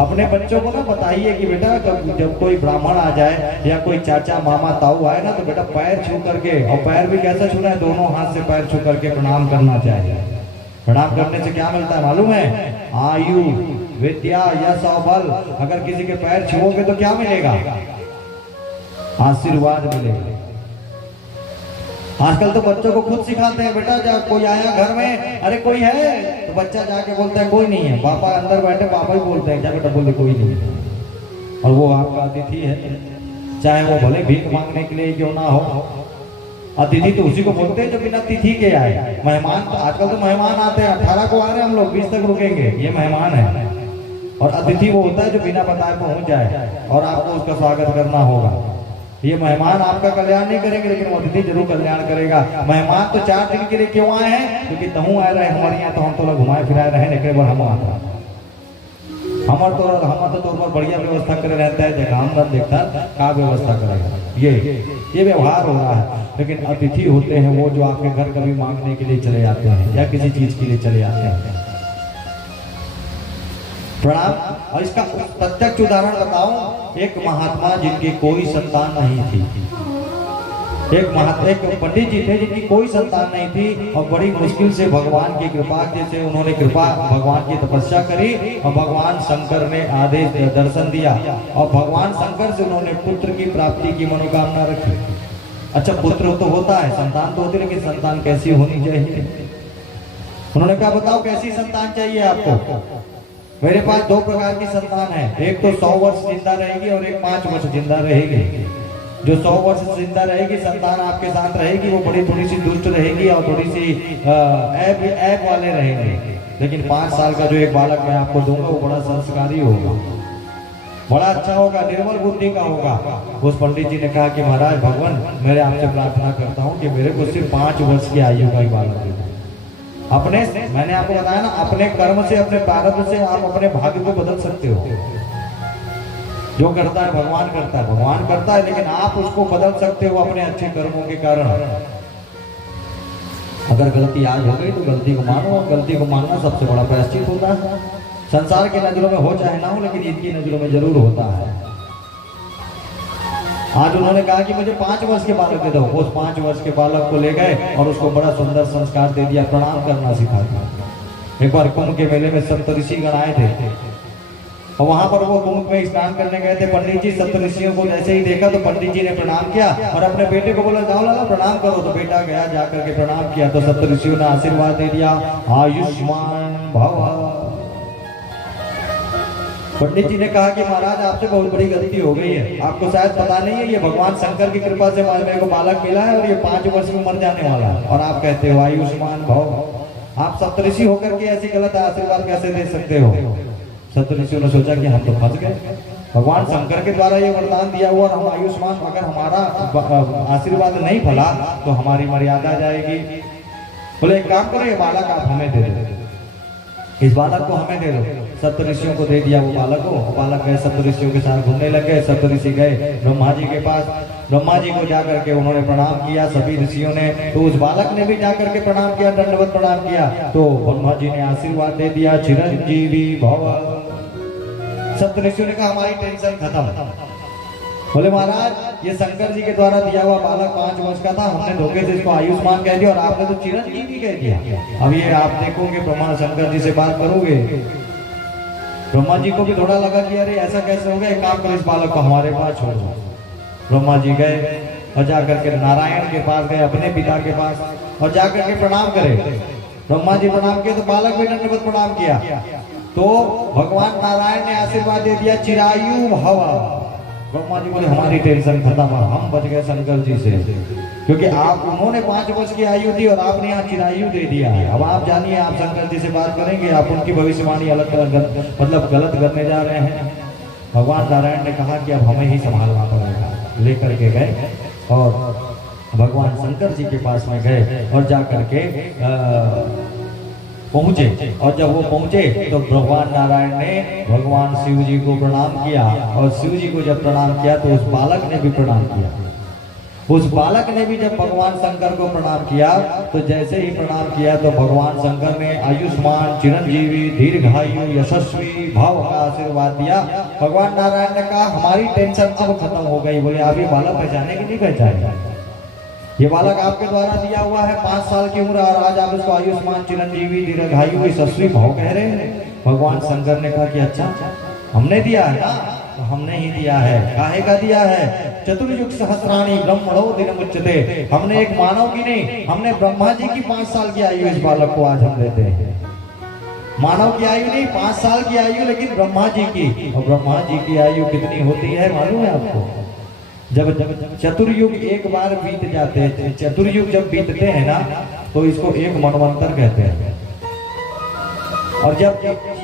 अपने बच्चों को ना बताइए कि बेटा जब कोई ब्राह्मण आ जाए या कोई चाचा मामा ताऊ आए ना, तो बेटा पैर छू करके, और पैर भी कैसे छूना है? दोनों हाथ से पैर छू करके प्रणाम करना चाहिए। प्रणाम करने से क्या मिलता है मालूम है? आयु, विद्या, यश और बल। अगर किसी के पैर छुओगे तो क्या मिलेगा? आशीर्वाद मिलेगा। आजकल तो बच्चों को खुद सिखाते हैं, बेटा जब कोई आया घर में, अरे कोई है, तो बच्चा जाके बोलता है कोई नहीं है। पापा अंदर बैठे, पापा ही बोलते हैं, क्या बेटा? बोले कोई नहीं है। और वो आपका अतिथि है, चाहे वो भले भीख मांगने के लिए क्यों ना हो। अतिथि तो उसी को बोलते हैं जो बिना तिथि के आए। मेहमान, आजकल तो मेहमान आते हैं, 18 को आ रहे हैं हम लोग, 20 तक रुकेंगे, ये मेहमान है। और अतिथि वो होता है जो बिना बताए पहुंच जाए और आपको उसका स्वागत करना होगा। ये मेहमान आपका कल्याण नहीं करेंगे, लेकिन वो अतिथि जरूर कल्याण करेगा। मेहमान तो 4 दिन के लिए क्यों आए हैं? क्योंकि तहु आए रहे हमारे यहाँ, तो हम तो घुमाए फिराए रहे, एक बार हम आता हमारे तो बढ़िया व्यवस्था करे रहता है, जगह हम देखता का व्यवस्था करेगा। ये व्यवहार हो रहा है। लेकिन अतिथि होते हैं वो जो आपके घर कभी मांगने के लिए चले आते हैं या किसी चीज के लिए चले आते हैं। प्रणाम। और इसका प्रत्यक्ष उदाहरण बताऊं, एक महात्मा जिनकी कोई संतान नहीं थी, एक पंडित जी थे जिनकी कोई संतान नहीं थी, और बड़ी मुश्किल से भगवान की कृपा, जैसे उन्होंने भगवान की तपस्या करी और भगवान शंकर ने आदेश दर्शन दिया, और भगवान शंकर से उन्होंने पुत्र की प्राप्ति की मनोकामना रखी। अच्छा, पुत्र तो होता है, संतान तो होती है, लेकिन संतान कैसी होनी चाहिए? उन्होंने कहा बताओ कैसी संतान चाहिए आपको? मेरे पास दो प्रकार की संतान है, एक तो 100 वर्ष जिंदा रहेगी और एक 5 वर्ष जिंदा रहेगी। जो 100 वर्ष जिंदा रहेगी संतान आपके साथ रहेगी, वो बड़ी थोड़ी सी दुष्ट रहेगी और थोड़ी सी ऐप वाले रहेंगे। लेकिन 5 साल का जो एक बालक मैं आपको दूंगा वो बड़ा संस्कारी होगा, बड़ा अच्छा होगा, निर्मल बुद्धि का होगा। उस पंडित जी ने कहा कि महाराज भगवान मेरे आपसे प्रार्थना करता हूँ कि मेरे को सिर्फ 5 वर्ष की आयु का ही बालक दे दो। अपने मैंने आपको बताया ना, अपने कर्म से अपने प्रारब्ध से आप अपने भाग्य को बदल सकते हो। जो करता है भगवान करता है, भगवान करता है, लेकिन आप उसको बदल सकते हो अपने अच्छे कर्मों के कारण। अगर गलती आज हो गई तो गलती को मानो, और गलती को मानना सबसे बड़ा प्रायश्चित होता है। संसार की नजरों में हो चाहे ना हो, लेकिन इनकी नजरों में जरूर होता है। आज उन्होंने कहा कि मुझे 5 वर्ष के बालक दे दो। उस 5 वर्ष के बालक को ले गए और उसको बड़ा सुंदर संस्कार दे दिया, प्रणाम करना सिखा दिया। एक बार कुंभ के मेले में सप्तऋषि गण आए थे और वहां पर वो कुंभ में स्नान करने गए थे। पंडित जी सप्तऋषियों को जैसे ही देखा तो पंडित जी ने प्रणाम किया और अपने बेटे को बोला जाओ लाला प्रणाम करो। तो बेटा गया, जाकर के प्रणाम किया तो सप्तऋषियों ने आशीर्वाद दे दिया, आयुष्मान भव। पंडित जी ने कहा कि महाराज आपसे बहुत बड़ी गलती हो गई है, आपको शायद पता नहीं है, ये भगवान शंकर की कृपा से मेरे को बालक मिला है और ये 5 वर्ष में मर जाने वाला है, और आप कहते हो आयुष्मान भव। आप सप्तऋषि होकर के ऐसी गलत आशीर्वाद कैसे दे सकते हो? सप्तऋषियों ने सोचा कि हम तो फंस गए, भगवान शंकर के द्वारा ये वरदान दिया हुआ, हम आयुष्मान, अगर हमारा आशीर्वाद नहीं फला तो हमारी मर्यादा जाएगी। बोले एक काम करो, ये बालक आप हमें दे दो, इस बालक को हमें दे दो। सप्तऋषियों को दे दिया वो बालक को। बालक गए सप्तऋषियों के साथ घूमने लग गए। सप्तऋषि गए ब्रह्मा जी के पास, ब्रह्मा जी को जाकर के उन्होंने प्रणाम किया सभी ऋषियों ने। तो उस बालक ने भी जाकर के प्रणाम किया, दंडवत प्रणाम किया। तो ब्रह्मा जी ने आशीर्वाद दे दिया, चिरंजीवी भव। सप्तऋषियों ने कहा हमारी टेंशन खत्म। बोले महाराज ये शंकर जी के द्वारा दिया हुआ बालक 5 वर्ष का था, हमने धोखे से इसको आयुष्मान कह दिया और आपने तो चिरंजीवी कह दिया। अब ये आप देखोगे ब्रह्मा शंकर जी से बात करोगे। ब्रह्मा जी को भी थोड़ा लगा कि अरे ऐसा कैसे हो गया, एक काम करो इस बालक को हमारे पास छोड़ दो। ब्रह्मा जी गए और जाकर के नारायण के पास गए, अपने पिता के पास, और जाकर के प्रणाम करे। ब्रह्मा जी प्रणाम किए तो बालक भी दंडवत प्रणाम किया। तो भगवान नारायण ने आशीर्वाद दे दिया, चिरायु भव। ब्रह्मा जी बोले हमारी टेंशन खत्म, हम बच गए शंकर जी से, क्योंकि आप उन्होंने 5 वर्ष की आयु दी और आपने यहाँ चिरायु दे दिया है। अब आप जानिए, आप शंकर जी से बात करेंगे, आप उनकी भविष्यवाणी अलग मतलब गलत करने जा रहे हैं। भगवान नारायण ने कहा कि अब हमें ही संभालना पड़ेगा। लेकर के गए और भगवान शंकर जी के पास में गए और जाकर के पहुंचे। और जब वो पहुंचे तो भगवान नारायण ने भगवान शिव जी को प्रणाम किया, और शिव जी को जब प्रणाम किया तो उस बालक ने भी प्रणाम किया। उस बालक ने भी जब भगवान शंकर को प्रणाम किया तो जैसे ही प्रणाम किया तो भगवान शंकर ने आयुष्मान, चिरंजीवी, दीर्घायु, यशस्वी भाव का आशीर्वाद दिया। भगवान नारायण ने कहा हमारी टेंशन अब खत्म हो गई। बोले आप ये बालक पहचाने कि नहीं पहचाने? ये बालक आपके द्वारा दिया हुआ है, 5 साल की उम्र, और आज आप इसको आयुष्मान, चिरंजीवी, दीर्घायु, यशस्वी भाव कह रहे हैं। भगवान शंकर ने कहा कि अच्छा हमने दिया है ना, तो हमने ही दिया है। काहे का दिया है? चतुर्युग सहस्राणी ब्रह्मणो दिनमुच्यते। हमने एक मानव की नहीं, हमने ब्रह्मा जी की 5 साल की आयु इस बालक को आज हम देते हैं। मानव की आयु नहीं, 5 साल की आयु, लेकिन ब्रह्मा जी की। और ब्रह्मा जी की आयु कितनी होती है मालूम है आपको? जब चतुर्युग एक बार बीत जाते हैं, चतुर्युग जब बीतते हैं ना तो इसको एक मनवंतर कहते हैं। और जब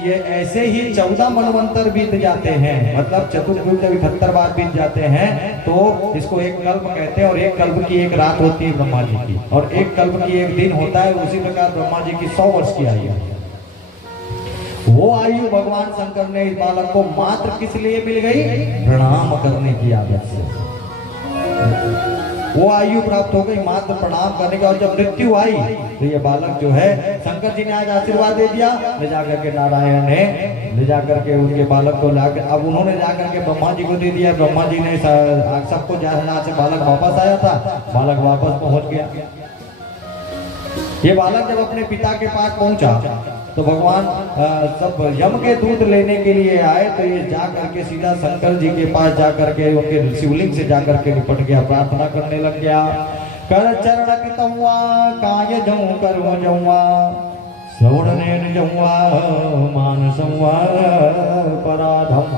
ये ऐसे ही 14 मनवंतर बीत जाते हैं, मतलब चतुर्युग जब 78 बार बीत जाते हैं तो इसको एक कल्प कहते हैं। और एक कल्प की एक रात होती है ब्रह्मा जी की, और एक कल्प की एक दिन होता है। उसी प्रकार ब्रह्मा जी की 100 वर्ष की आयु, वो आयु भगवान शंकर ने इस बालक को मात्र किस लिए मिल गई? प्रणाम करने की आदत से वो आयु प्राप्त हो गई, मात्र प्रणाम करने का। और जब मृत्यु आई तो ये बालक जो है, शंकर जी ने आज आशीर्वाद दे दिया, ले जाकर के नारायण ने ले जाकर के उनके बालक को लाकर, अब उन्होंने जाकर के ब्रह्मा जी को दे दिया। ब्रह्मा जी ने सबको जहाँ से बालक वापस आया था, बालक वापस पहुंच गया। ये बालक जब अपने पिता के पास पहुंचा तो भगवान सब यम के दूध लेने के लिए आए, तो ये जा करके सीधा शंकर जी के पास जाकर के उनके शिवलिंग से जाकर के निपट गया, प्रार्थना करने लग गया। कर चरण कृतवा काय जऊं करूं जऊं, श्रवणनेन जंवा मानसं वा पराधं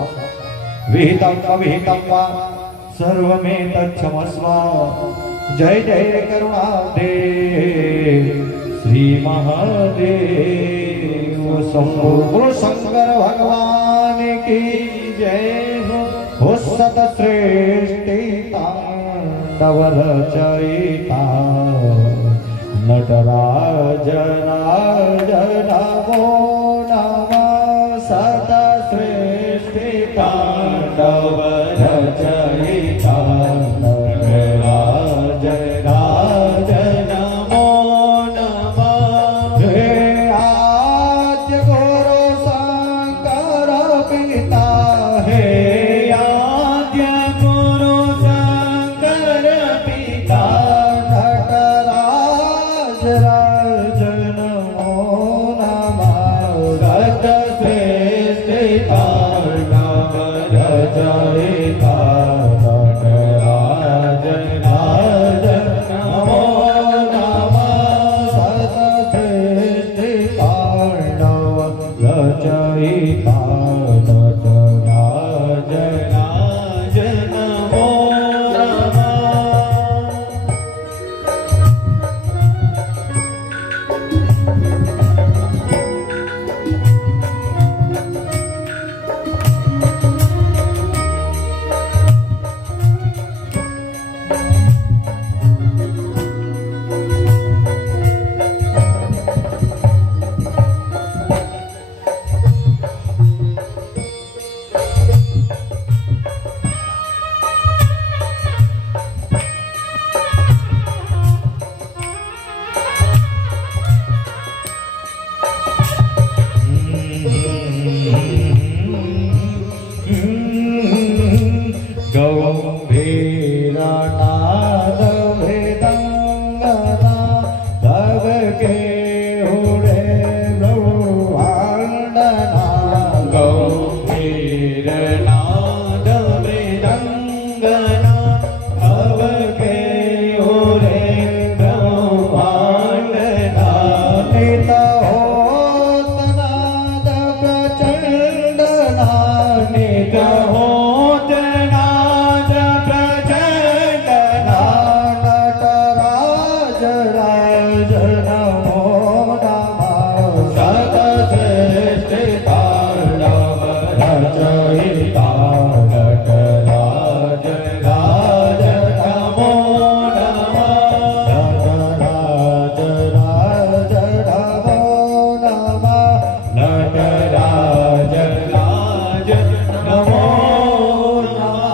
विहितं अविहितं वा सर्वमेतच्छमस्व। जय जय करुणाब्धे श्री महादेव शंभो। बोलो शंकर भगवान की जय हो। सत श्रेष्ठी तांडव रचयिता नटराज राज नमो नमः। सत श्रेष्ठी तांडव रचयिता नटराज राज नमो नमः। हे आद्य गुरु शंकर पिता, हे आद्य गुरु शंकर पिता नटराज राज नमो नमः। सत श्रेष्ठी तांडव रचयिता नटराज राज नमो नमः। सत श्रेष्ठी तांडव रचयिता नटराज राज नमो नमः। गौभीरनाद भेदंगना तब के हुरे ब्रह्मांडना। गौभीरनाद भेदंगना तब के हुरे ब्रह्मांडना। नित होतनाद प्रचंडना, नित होतनाद प्रचंडना। नटराज राज नमो नमः। सत श्रेष्ठी तांडव रचयिता नटराज राज नमो नमः। नटराज राज नमो नमः। नटराज राज नमो नमः।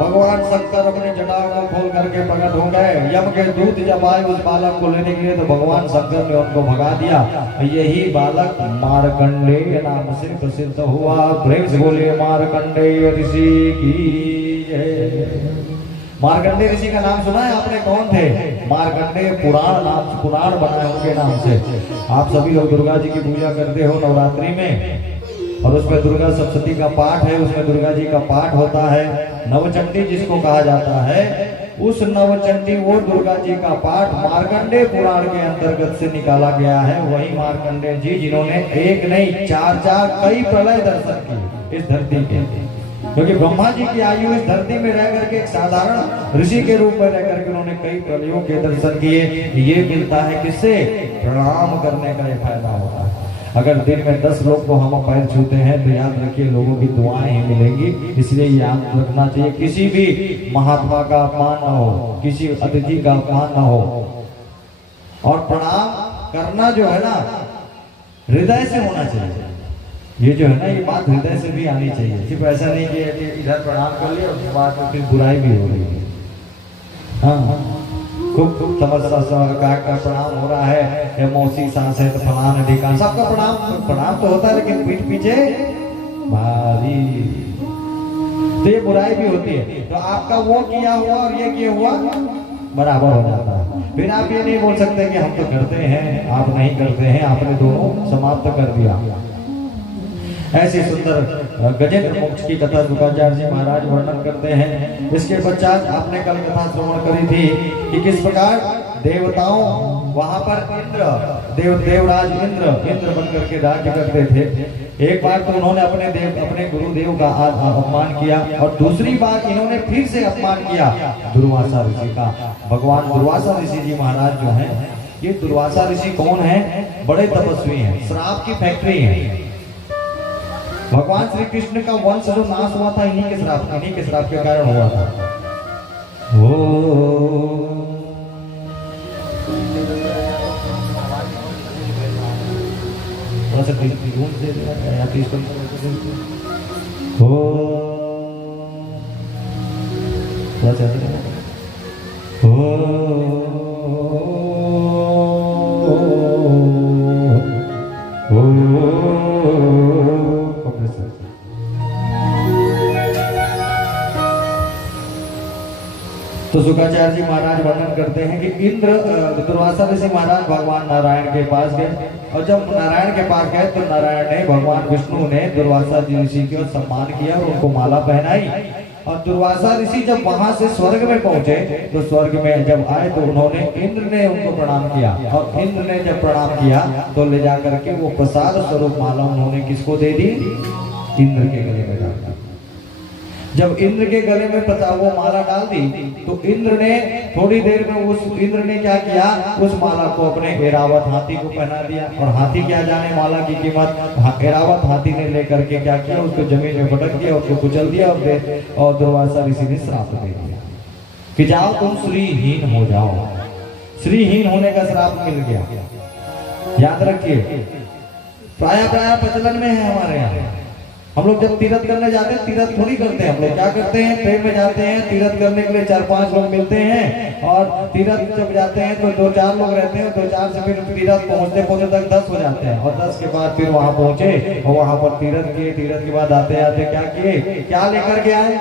भगवान शंकर अपनी जटाओं को खोल करके प्रकट हो गए। यम के दूत जब आए उस बालक को लेने के लिए तो भगवान शंकर ने उनको भगा दिया। यही बालक मार्कंडेय नाम से प्रसिद्ध हुआ। प्रेम से बोलिए मार्कंडेय ऋषि की जय। मार्कंडेय ऋषि का नाम सुना है आपने? कौन थे? मार्कंडेय पुराण नाम, पुराण बना है उनके नाम से। आप सभी लोग दुर्गा जी की पूजा करते हो नवरात्रि में, और उसमें दुर्गा सप्तशती का पाठ है, उसमें दुर्गा जी का पाठ होता है। नवचंडी जिसको कहा जाता है, उस नवचंडी वो दुर्गा जी का पाठ मार्कंडेय पुराण के अंतर्गत से निकाला गया है। वही मार्कंडेय जी जिन्होंने एक नहीं चार कई प्रलय दर्शन किए इस धरती के। क्योंकि ब्रह्मा जी की आयु इस धरती में रह करके एक साधारण ऋषि के रूप में रह करके उन्होंने कई प्रलयों के दर्शन किए। ये मिलता है किससे? प्रणाम करने का ये फायदा होता है। अगर दिन में 10 लोग को हम पैर छूते हैं तो याद रखिए लोगों की दुआएं ही मिलेंगी। इसलिए याद रखना चाहिए किसी भी महात्मा का अपमान न हो, किसी अतिथि का अपमान न हो। और प्रणाम करना जो है ना हृदय से होना चाहिए। ये जो है ना ये बात हृदय से भी आनी चाहिए। सिर्फ ऐसा नहीं कि इधर प्रणाम कर लिया उसके बाद फिर बुराई भी हो रही है। हाँ खूब समझता का प्रणाम हो रहा है, मौसी सास है तो फलान ढिकान सबका प्रणाम तो होता है, लेकिन पीठ पीछे भारी तो ये बुराई भी होती है। तो आपका वो किया हुआ और ये किया हुआ बराबर हो जाता है। फिर आप ये नहीं बोल सकते कि हम तो करते हैं आप नहीं करते हैं, आपने दोनों समाप्त कर दिया। ऐसी सुंदर गजेंद्र मोक्ष की कथा शुक्राचार्य जी महाराज वर्णन करते हैं। इसके पश्चात आपने कल कथा श्रवण करी थी कि किस प्रकार देवताओं वहां पर देवराज इंद्र बन करके राज्य करते थे। एक बार तो उन्होंने अपने गुरुदेव का अपमान किया और दूसरी बार इन्होंने फिर से अपमान किया दुर्वासा ऋषि का। भगवान दुर्वासा ऋषि जी महाराज जो हैं, ये दुर्वासा ऋषि कौन है? बड़े तपस्वी हैं, श्राप की फैक्ट्री है। भगवान श्री कृष्ण का वंश जो नाश हुआ था इन्हीं के श्राप के कारण हुआ था। तो शुक्राचार्य जी महाराज वर्णन करते हैं कि इंद्र दुर्वासा ऋषि महाराज भगवान नारायण के पास गए और जब नारायण के पास गए तो नारायण ने भगवान विष्णु ने दुर्वासा ऋषि का सम्मान किया और उनको माला पहनाई। और दुर्वासा ऋषि जब वहां से स्वर्ग में पहुंचे तो स्वर्ग में जब आए तो उन्होंने इंद्र ने उनको प्रणाम किया और इंद्र ने जब प्रणाम किया तो ले जाकर के वो प्रसाद स्वरूप माला उन्होंने किसको दे दी? इंद्र के गले में डाल दी। जब इंद्र के गले में वो माला डाल दी तो इंद्र ने थोड़ी देर में इंद्र ने क्या किया? उस माला को अपने ऐरावत हाथी को पहना दिया और हाथी क्या जाने माला की कीमत। ऐरावत हाथी ने लेकर के क्या किया? उसको जमीन में पटक दिया, उसको कुचल दिया और दुर्वासा ऋषि ने श्राप दे दिया कि जाओ तुम श्रीहीन हो जाओ। श्रीहीन होने का श्राप मिल गया। याद रखिए, प्राय प्रचलन में है हमारे यहाँ। हम लोग जब तीर्थ करने जाते हैं, तीर्थ थोड़ी करते हैं, हम लोग क्या करते हैं? ट्रेन में जाते हैं, तीर्थ करने के लिए 4-5 लोग मिलते हैं और तीर्थ जब जाते हैं तो 2-4 लोग रहते हैं, 2-4 से फिर तीर्थ पहुंचते तक 10 हो जाते हैं और 10 के बाद फिर वहां पहुंचे और वहां पर तीर्थ किए। तीर्थ के बाद आते आते क्या किए? क्या लेकर के आए?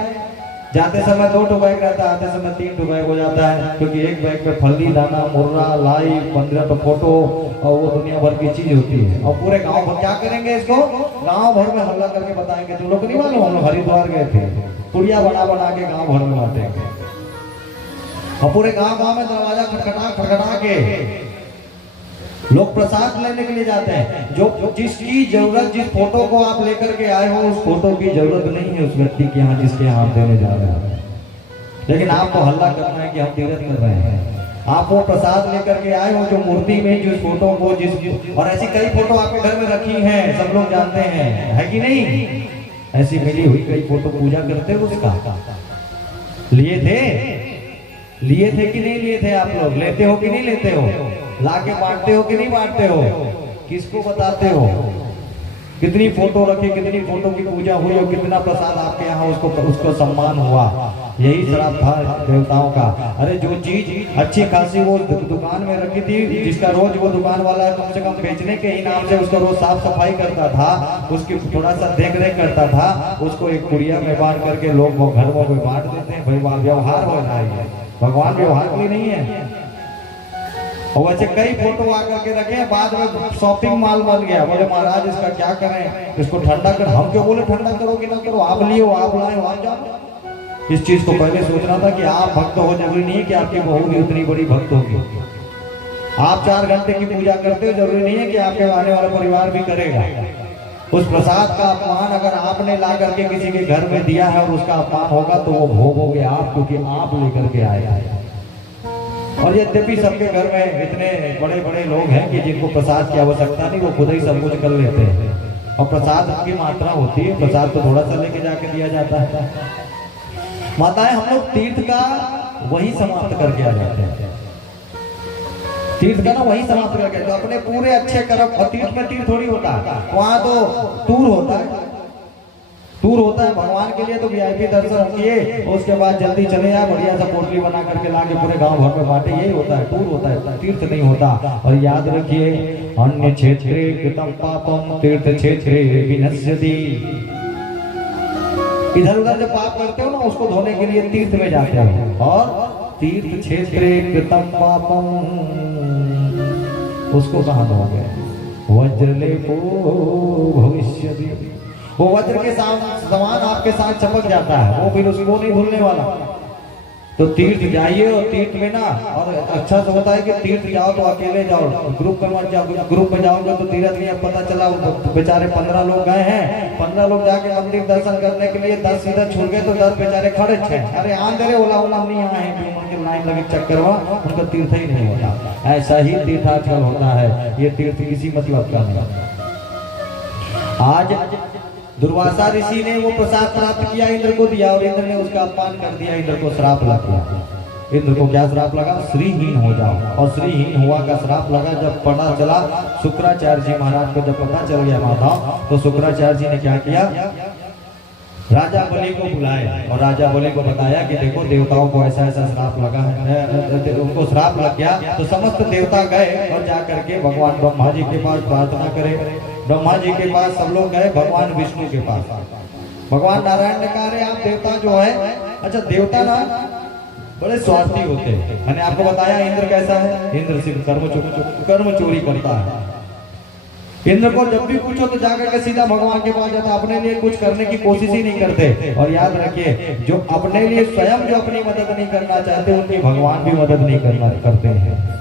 जाते समय 2 बैग रहता है, आते समय 3 बैग हो जाता है, क्योंकि एक बैग में फल्ली, दाना, मुर्रा, लाई, 15 फोटो और वो दुनिया भर की चीज होती है। और पूरे गांव भर क्या करेंगे? इसको गांव भर में हल्ला करके बताएंगे। तुम लोग नहीं मालूम, हम लोग हरिद्वार गए थे, पुड़िया बना के गांव भर में बांटेंगे और पूरे गांव में दरवाजा खटखटा के लोग प्रसाद लेने के लिए जाते हैं। जो जिसकी जरूरत, जिस फोटो को आप लेकर के आए हो उस फोटो की जरूरत नहीं है उस व्यक्ति के यहाँ जिसके यहाँ आप देने जा रहे हैं, लेकिन आपको हल्ला करना है कि हम तीर्थ कर रहे हैं। आप वो प्रसाद लेकर के आए हो जो मूर्ति में जिस फोटो को और ऐसी कई फोटो आपके घर में रखी हैं, सब लोग जानते हैं, है कि नहीं? ऐसी मिली हुई कई फोटो पूजा करते हो उसका। लिए थे कि नहीं लिए थे? आप लोग लेते हो कि नहीं लेते हो? लाके बांटते हो कि नहीं बांटते हो? किसको बताते हो? कितनी फोटो रखी, कितनी फोटो की पूजा हुई और कितना प्रसाद आपके यहाँ उसको सम्मान हुआ। यही श्राप था देवताओं का। अरे जो चीज अच्छी खासी वो दुकान में रखी थी, जिसका रोज वो दुकान वाला कम से कम बेचने के ही नाम से उसका रोज साफ सफाई करता था, उसकी थोड़ा सा देख रेख करता था, उसको एक पुड़िया में बांध करके लोग वो घरों में बांट देते हैं। भाई व्यवहार हो रहा है, भगवान व्यवहार कोई नहीं है। और वैसे कई फोटो आकर के रखे, बाद में शॉपिंग मॉल बन गया। बोले महाराज इसका क्या करें, इसको ठंडा कर। हम क्यों बोले ठंडा करो कि ना करो, आप लिए हो, आप लाए हो, आप जाओ। इस चीज को पहले सोचना था कि आप भक्त हो, जरूरी नहीं है कि आपकी बहू भी उतनी बड़ी भक्त होगी। आप 4 घंटे की पूजा करते हो, जरूरी नहीं है कि आपके आने वाला परिवार भी करेगा। उस प्रसाद का अपमान अगर आपने ला करके किसी के घर में दिया है और उसका अपमान होगा तो वो भोगोगे आप, क्योंकि आप लेकर के आए हैं। और यद्यपि सबके घर में इतने बड़े बड़े लोग हैं कि जिनको प्रसाद की आवश्यकता नहीं, वो खुद ही सब कुछ कर लेते हैं। और प्रसाद की मात्रा होती है, प्रसाद तो थोड़ा सा लेके जाके दिया जाता है। माताएं, हम लोग तीर्थ का वही समाप्त करके आ जाते हैं। तीर्थ का ना वही समाप्त करके तो अपने पूरे अच्छे कर्म। और तीर्थ में तीर्थ थोड़ी होता है, वहां तो टूर होता है। टूर होता है भगवान के लिए, तो वीआईपी दर्शन किए, उसके बाद जल्दी चले जाए, बढ़िया सा पोटली बना करके लाके पूरे गांव भर में बांटे। यही होता है, टूर होता है, तीर्थ नहीं होता। और याद रखिए, अन्य क्षेत्रे कृतं पापम तीर्थ क्षेत्रे विनश्यति। इधर उधर जब पाप करते हो ना, उसको धोने के लिए तीर्थ में जाते हो। और तीर्थ क्षेत्रे कृतं पापम, उसको कहाँ धोगे? वज्रलेपो भविष्यति। वो वज्र के समान आपके साथ चपक जाता है, वो फिर उसको नहीं धुलने वाला। तो तीर्थ जाइए, और तीर्थ में ना, और अच्छा तो होता है कि तीर्थ जाओ तो अकेले जाओ, ग्रुप में मत जाओ। ग्रुप में जाओगे तो तीर्थ में पता चला बेचारे 15 लोग गए हैं, 15 लोग जाके मंदिर दर्शन करने के लिए 10 सीधा छूट गए तो 10 बेचारे खड़े थे, अरे आंधेरे ओला ओला नहीं आए हैं, उनके लाइन लगे चक्कर हुआ, उनका तीर्थ ही नहीं होता। ऐसा ही तीर्थ आजकल होता है, ये तीर्थ किसी मतलब का नहीं। आज दुर्वासा ऋषि ने वो प्रसाद प्राप्त किया, इंद्र को दिया, और इंद्र ने उसका अपमान कर दिया, इंद्र को श्राप लग गया। इंद्र को क्या श्राप लगा? श्रीहीन हो जाओ, और श्रीहीन हुआ का श्राप लगा। जब पता चला शुक्राचार्य जी महाराज को, जब पता चल गया माता, तो शुक्राचार्य जी ने क्या किया, राजा बलि को बुलाए और राजा बलि को बताया कि देखो देवताओं को ऐसा ऐसा श्राप लगा है, उनको श्राप लग गया। तो समस्त देवता गए और जा करके भगवान ब्रह्मा जी के पास प्रार्थना करे। ब्रह्मा जी के पास सब लोग गए, भगवान विष्णु के पास। भगवान नारायण ने कहा, अरे आप देवता जो है, अच्छा देवता ना बड़े स्वार्थी होते हैं। मैंने आपको बताया इंद्र कैसा है, इंद्र सिर्फ कर्म चोरी करता है। इंद्र को जब भी पूछो तो जाकर के सीधा भगवान के पास जाता, अपने लिए कुछ करने की कोशिश ही नहीं करते। और याद रखिए, जो अपने लिए स्वयं जो अपनी मदद नहीं करना चाहते, उनकी भगवान भी मदद नहीं करते हैं।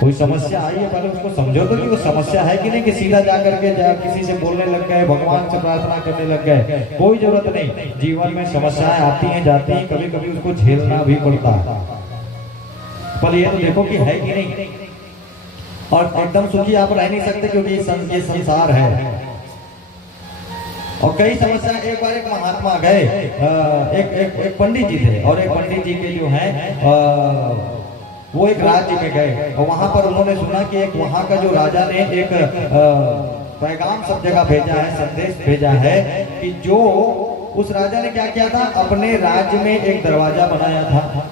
कोई समस्या आई है, पहले उसको समझो तो कि वो समस्या है कि नहीं, कि सीधा जाकर के किसी से बोलने लग गए, भगवान से प्रार्थना करने लग गए। कोई जरूरत नहीं, जीवन में समस्याएं आती हैं जाती हैं, कभी कभी उसको झेलना भी पड़ता है। पर ये तो देखो कि है कि नहीं, और एकदम सुखी आप रह नहीं सकते, क्योंकि ये संसार है। और कई समस्या, एक बार एक महात्मा गए, एक पंडित जी थे, और एक पंडित जी के जो है वो एक राज्य में गए, और वहां पर उन्होंने सुना कि एक वहां का जो राजा ने एक पैगाम सब जगह भेजा है, संदेश भेजा है कि जो उस राजा ने क्या किया था, अपने राज्य में एक दरवाजा बनाया था,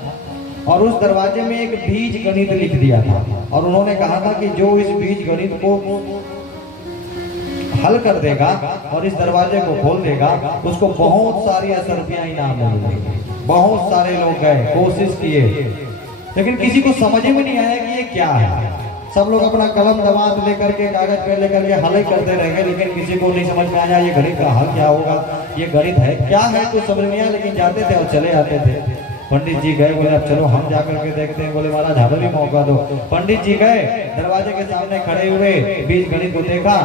और उस दरवाजे में एक बीज गणित लिख दिया था, और उन्होंने कहा था कि जो इस बीज गणित को हल कर देगा और इस दरवाजे को खोल देगा, उसको बहुत सारी 1000 रुपया इनाम मिलेंगे। बहुत सारे लोग गए, कोशिश किए, लेकिन किसी को समझ में नहीं आया कि ये क्या है। सब लोग अपना कलम दमाद लेकर के, कागज पेन लेकर के हल ही करते रहेंगे, लेकिन किसी को नहीं समझ में आया ये गणित का हल क्या होगा, ये गणित है क्या है, कुछ समझ नहीं आया। लेकिन जाते थे और चले आते थे। पंडित जी गए, बोले अब चलो हम जाकर के देखते हैं। बोले महाराज हमें भी मौका दो। पंडित जी गए, दरवाजे के सामने खड़े हुए, बीज गणित को देखा,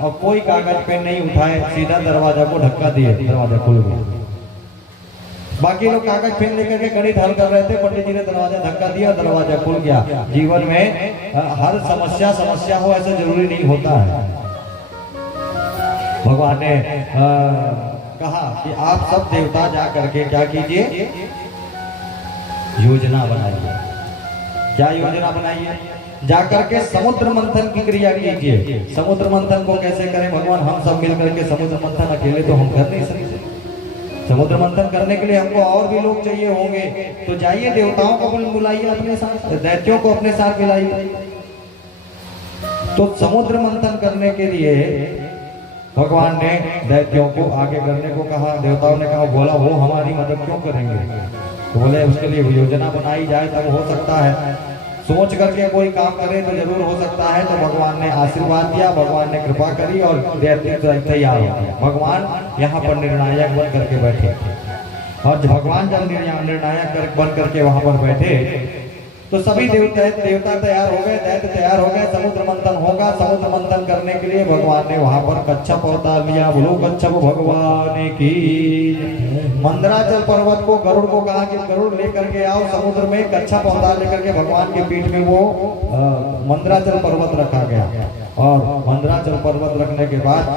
और कोई कागज पेन नहीं उठाए, सीधा दरवाजा को धक्का दिए, दरवाजा खुल गया। बाकी लोग कागज पेन लेकर के गणित हल कर रहे थे, पंडित जी ने दरवाजा धक्का दिया, दरवाजा खुल गया। जीवन में हर समस्या हो ऐसा जरूरी नहीं होता है। भगवान ने कहा कि आप सब देवता जा करके क्या कीजिए, योजना बनाइए। क्या योजना बनाइए? जाकर के समुद्र मंथन की क्रिया कीजिए। समुद्र मंथन को कैसे करें भगवान? हम सब मिलकर के समुद्र मंथन अकेले तो हम कर नहीं सकते। समुद्र मंथन करने के लिए हमको और भी लोग चाहिए होंगे, तो जाइए देवताओं को बुलाइए अपने साथ, दैत्यों को अपने साथ मिलाइए। तो समुद्र मंथन करने के लिए भगवान ने दैत्यों को आगे करने को कहा। देवताओं ने कहा, बोला वो हमारी मदद क्यों करेंगे? तो बोले उसके लिए योजना बनाई जाए तब हो सकता है। सोच करके कोई काम करे तो जरूर हो सकता है। तो भगवान ने आशीर्वाद दिया, भगवान ने कृपा करी और दैत्य तैयार हो गया। भगवान यहाँ पर निर्णायक बन करके बैठे, और भगवान जब निर्णायक बन करके वहां पर बैठे तो सभी देवता तैयार हो गए, दैत्य तैयार हो गए। समुद्र मंथन होगा। समुद्र मंथन करने के लिए भगवान ने वहां पर कच्छप अवतार लिया। बोलो कच्छप भगवान की। मंदराचल पर्वत को गरुड़ को कहा कि गरुड़ लेकर के आओ समुद्र में। कच्छप अवतार लेकर के भगवान के पीठ में वो मंदराचल पर्वत रखा गया, और मंदराचल पर्वत रखने के बाद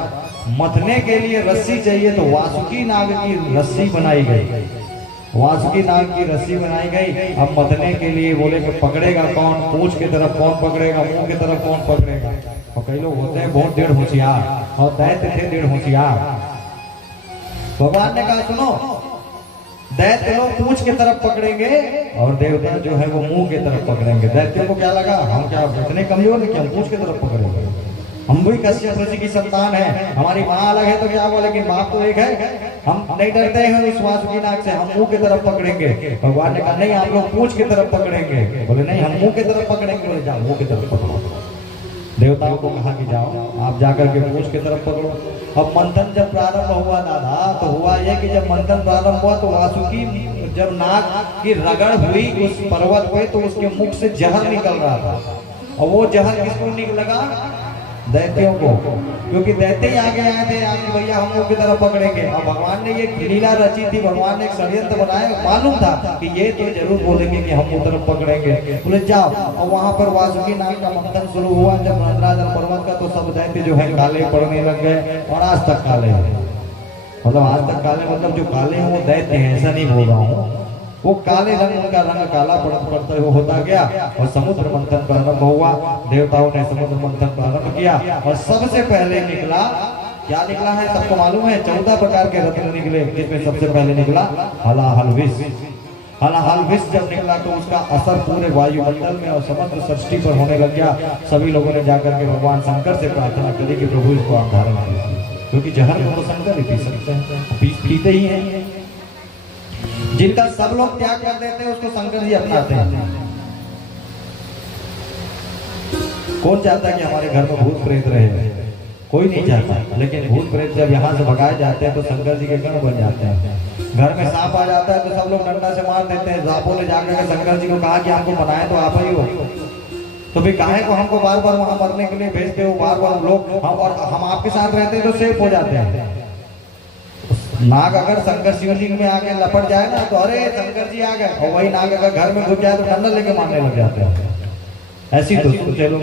मथने के लिए रस्सी चाहिए, तो वासुकी नाग की रस्सी बनाई गई। वासुकी नाग की रस्सी बनाई गई। अब मथने के लिए बोले कि पकड़ेगा कौन, पूंछ की तरफ कौन पकड़ेगा, मुंह की तरफ कौन पकड़ेगा। और कई लोग होते हैं बहुत डेढ़ होशियार, और दैत्य थे डेढ़ होशियार। भगवान ने कहा सुनो, दैत्य लोग पूंछ की तरफ पकड़ेंगे और देवता जो है वो मुंह की तरफ पकड़ेंगे। दैत्यों को क्या लगा, हम क्या इतने कमजोर नहीं कि हम पूंछ की तरफ पकड़ेंगे? हम भी कश्यप ऋषि की संतान है, हमारी माँ अलग है तो क्या हुआ, लेकिन बाप तो एक है। हम नहीं डरते हैं उस वासुकी नाग से, हम मुंह की तरफ पकड़ेंगे। भगवान ने कहा नहीं, आप लोग पूंछ की तरफ पकड़ेंगे। बोले नहीं, हम मुंह की तरफ पकड़ेंगे। बोले जाओ मुंह की तरफ पकड़ो। देवताओं को कहा कि जाओ आप जाकर के पूंछ की तरफ पकड़ो। अब मंथन जब प्रारंभ हुआ दादा, तो हुआ यह कि जब मंथन प्रारंभ हुआ तो वासुकी जब नाग की रगड़ हुई उस पर्वत पे तो उसके मुख से जहर निकल रहा था। और वो जहर किसको लगा? दैत्यों को, क्योंकि दैत्य ही आगे आए थे कि भैया हम लोग की तरफ पकड़ेंगे। और भगवान ने ये लीला रची थी, भगवान ने एक षड्यंत्र बनाया, मालूम था कि ये तो जरूर बोलेंगे कि हम उस तरफ पकड़ेंगे। बोले जाओ। और वहां पर वासुकी नाग का मंथन शुरू हुआ जब नंदराजन पर्वत का, तो सब दैत्य जो है काले पड़ने लग गए और आज तक काले हैं। मतलब आज तक काले मतलब जो काले हैं वो दैत्य हैं, ऐसा नहीं बोल रहा हूँ। वो काले रंग, उनका रंग काला पड़ता होता गया और समुद्र मंथन प्रारंभ हुआ। देवताओं ने समुद्र मंथन प्रारंभ किया और सबसे पहले निकला, क्या निकला है सबको मालूम है? 14 प्रकार के रत्न निकले, जिसमें सबसे पहले निकला हलाहल विष। हलाहल विष जब निकला तो उसका असर पूरे वायुमंडल में और समग्र सृष्टि पर होने लग गया। सभी लोगों ने जाकर के भगवान शंकर से प्रार्थना करी कि प्रभु इसको आप धारण कीजिए, क्योंकि जहर को तो शंकर ही पी सकते हैं, पीते ही हैं। जिनका सब लोग त्याग कर देते हैं उसको शंकर जी अपनाते हैं। कौन चाहता है कि हमारे घर में भूत प्रेत रहे? कोई नहीं चाहता। लेकिन भूत प्रेत जब यहाँ से भगाए जाते हैं तो शंकर जी के गण बन जाते हैं। घर में सांप आ जाता है तो सब लोग डंडा से मार देते हैं। सांपों ने जाकर के शंकर जी को कहा कि हमको बनाए तो आप ही हो, तो फिर काहे को हमको बार बार वहां मरने के लिए भेजते हो? बार बार लोग हम आपके साथ रहते हैं तो सेफ हो जाते हैं। नाग अगर शंकर शिव जी में आके लपट जाए ना तो अरे शंकर जी आ गए, और वही नाग अगर घर में घुस जाए तो डंडा लेके मारने लग जाते हैं। ऐसी तो चलो।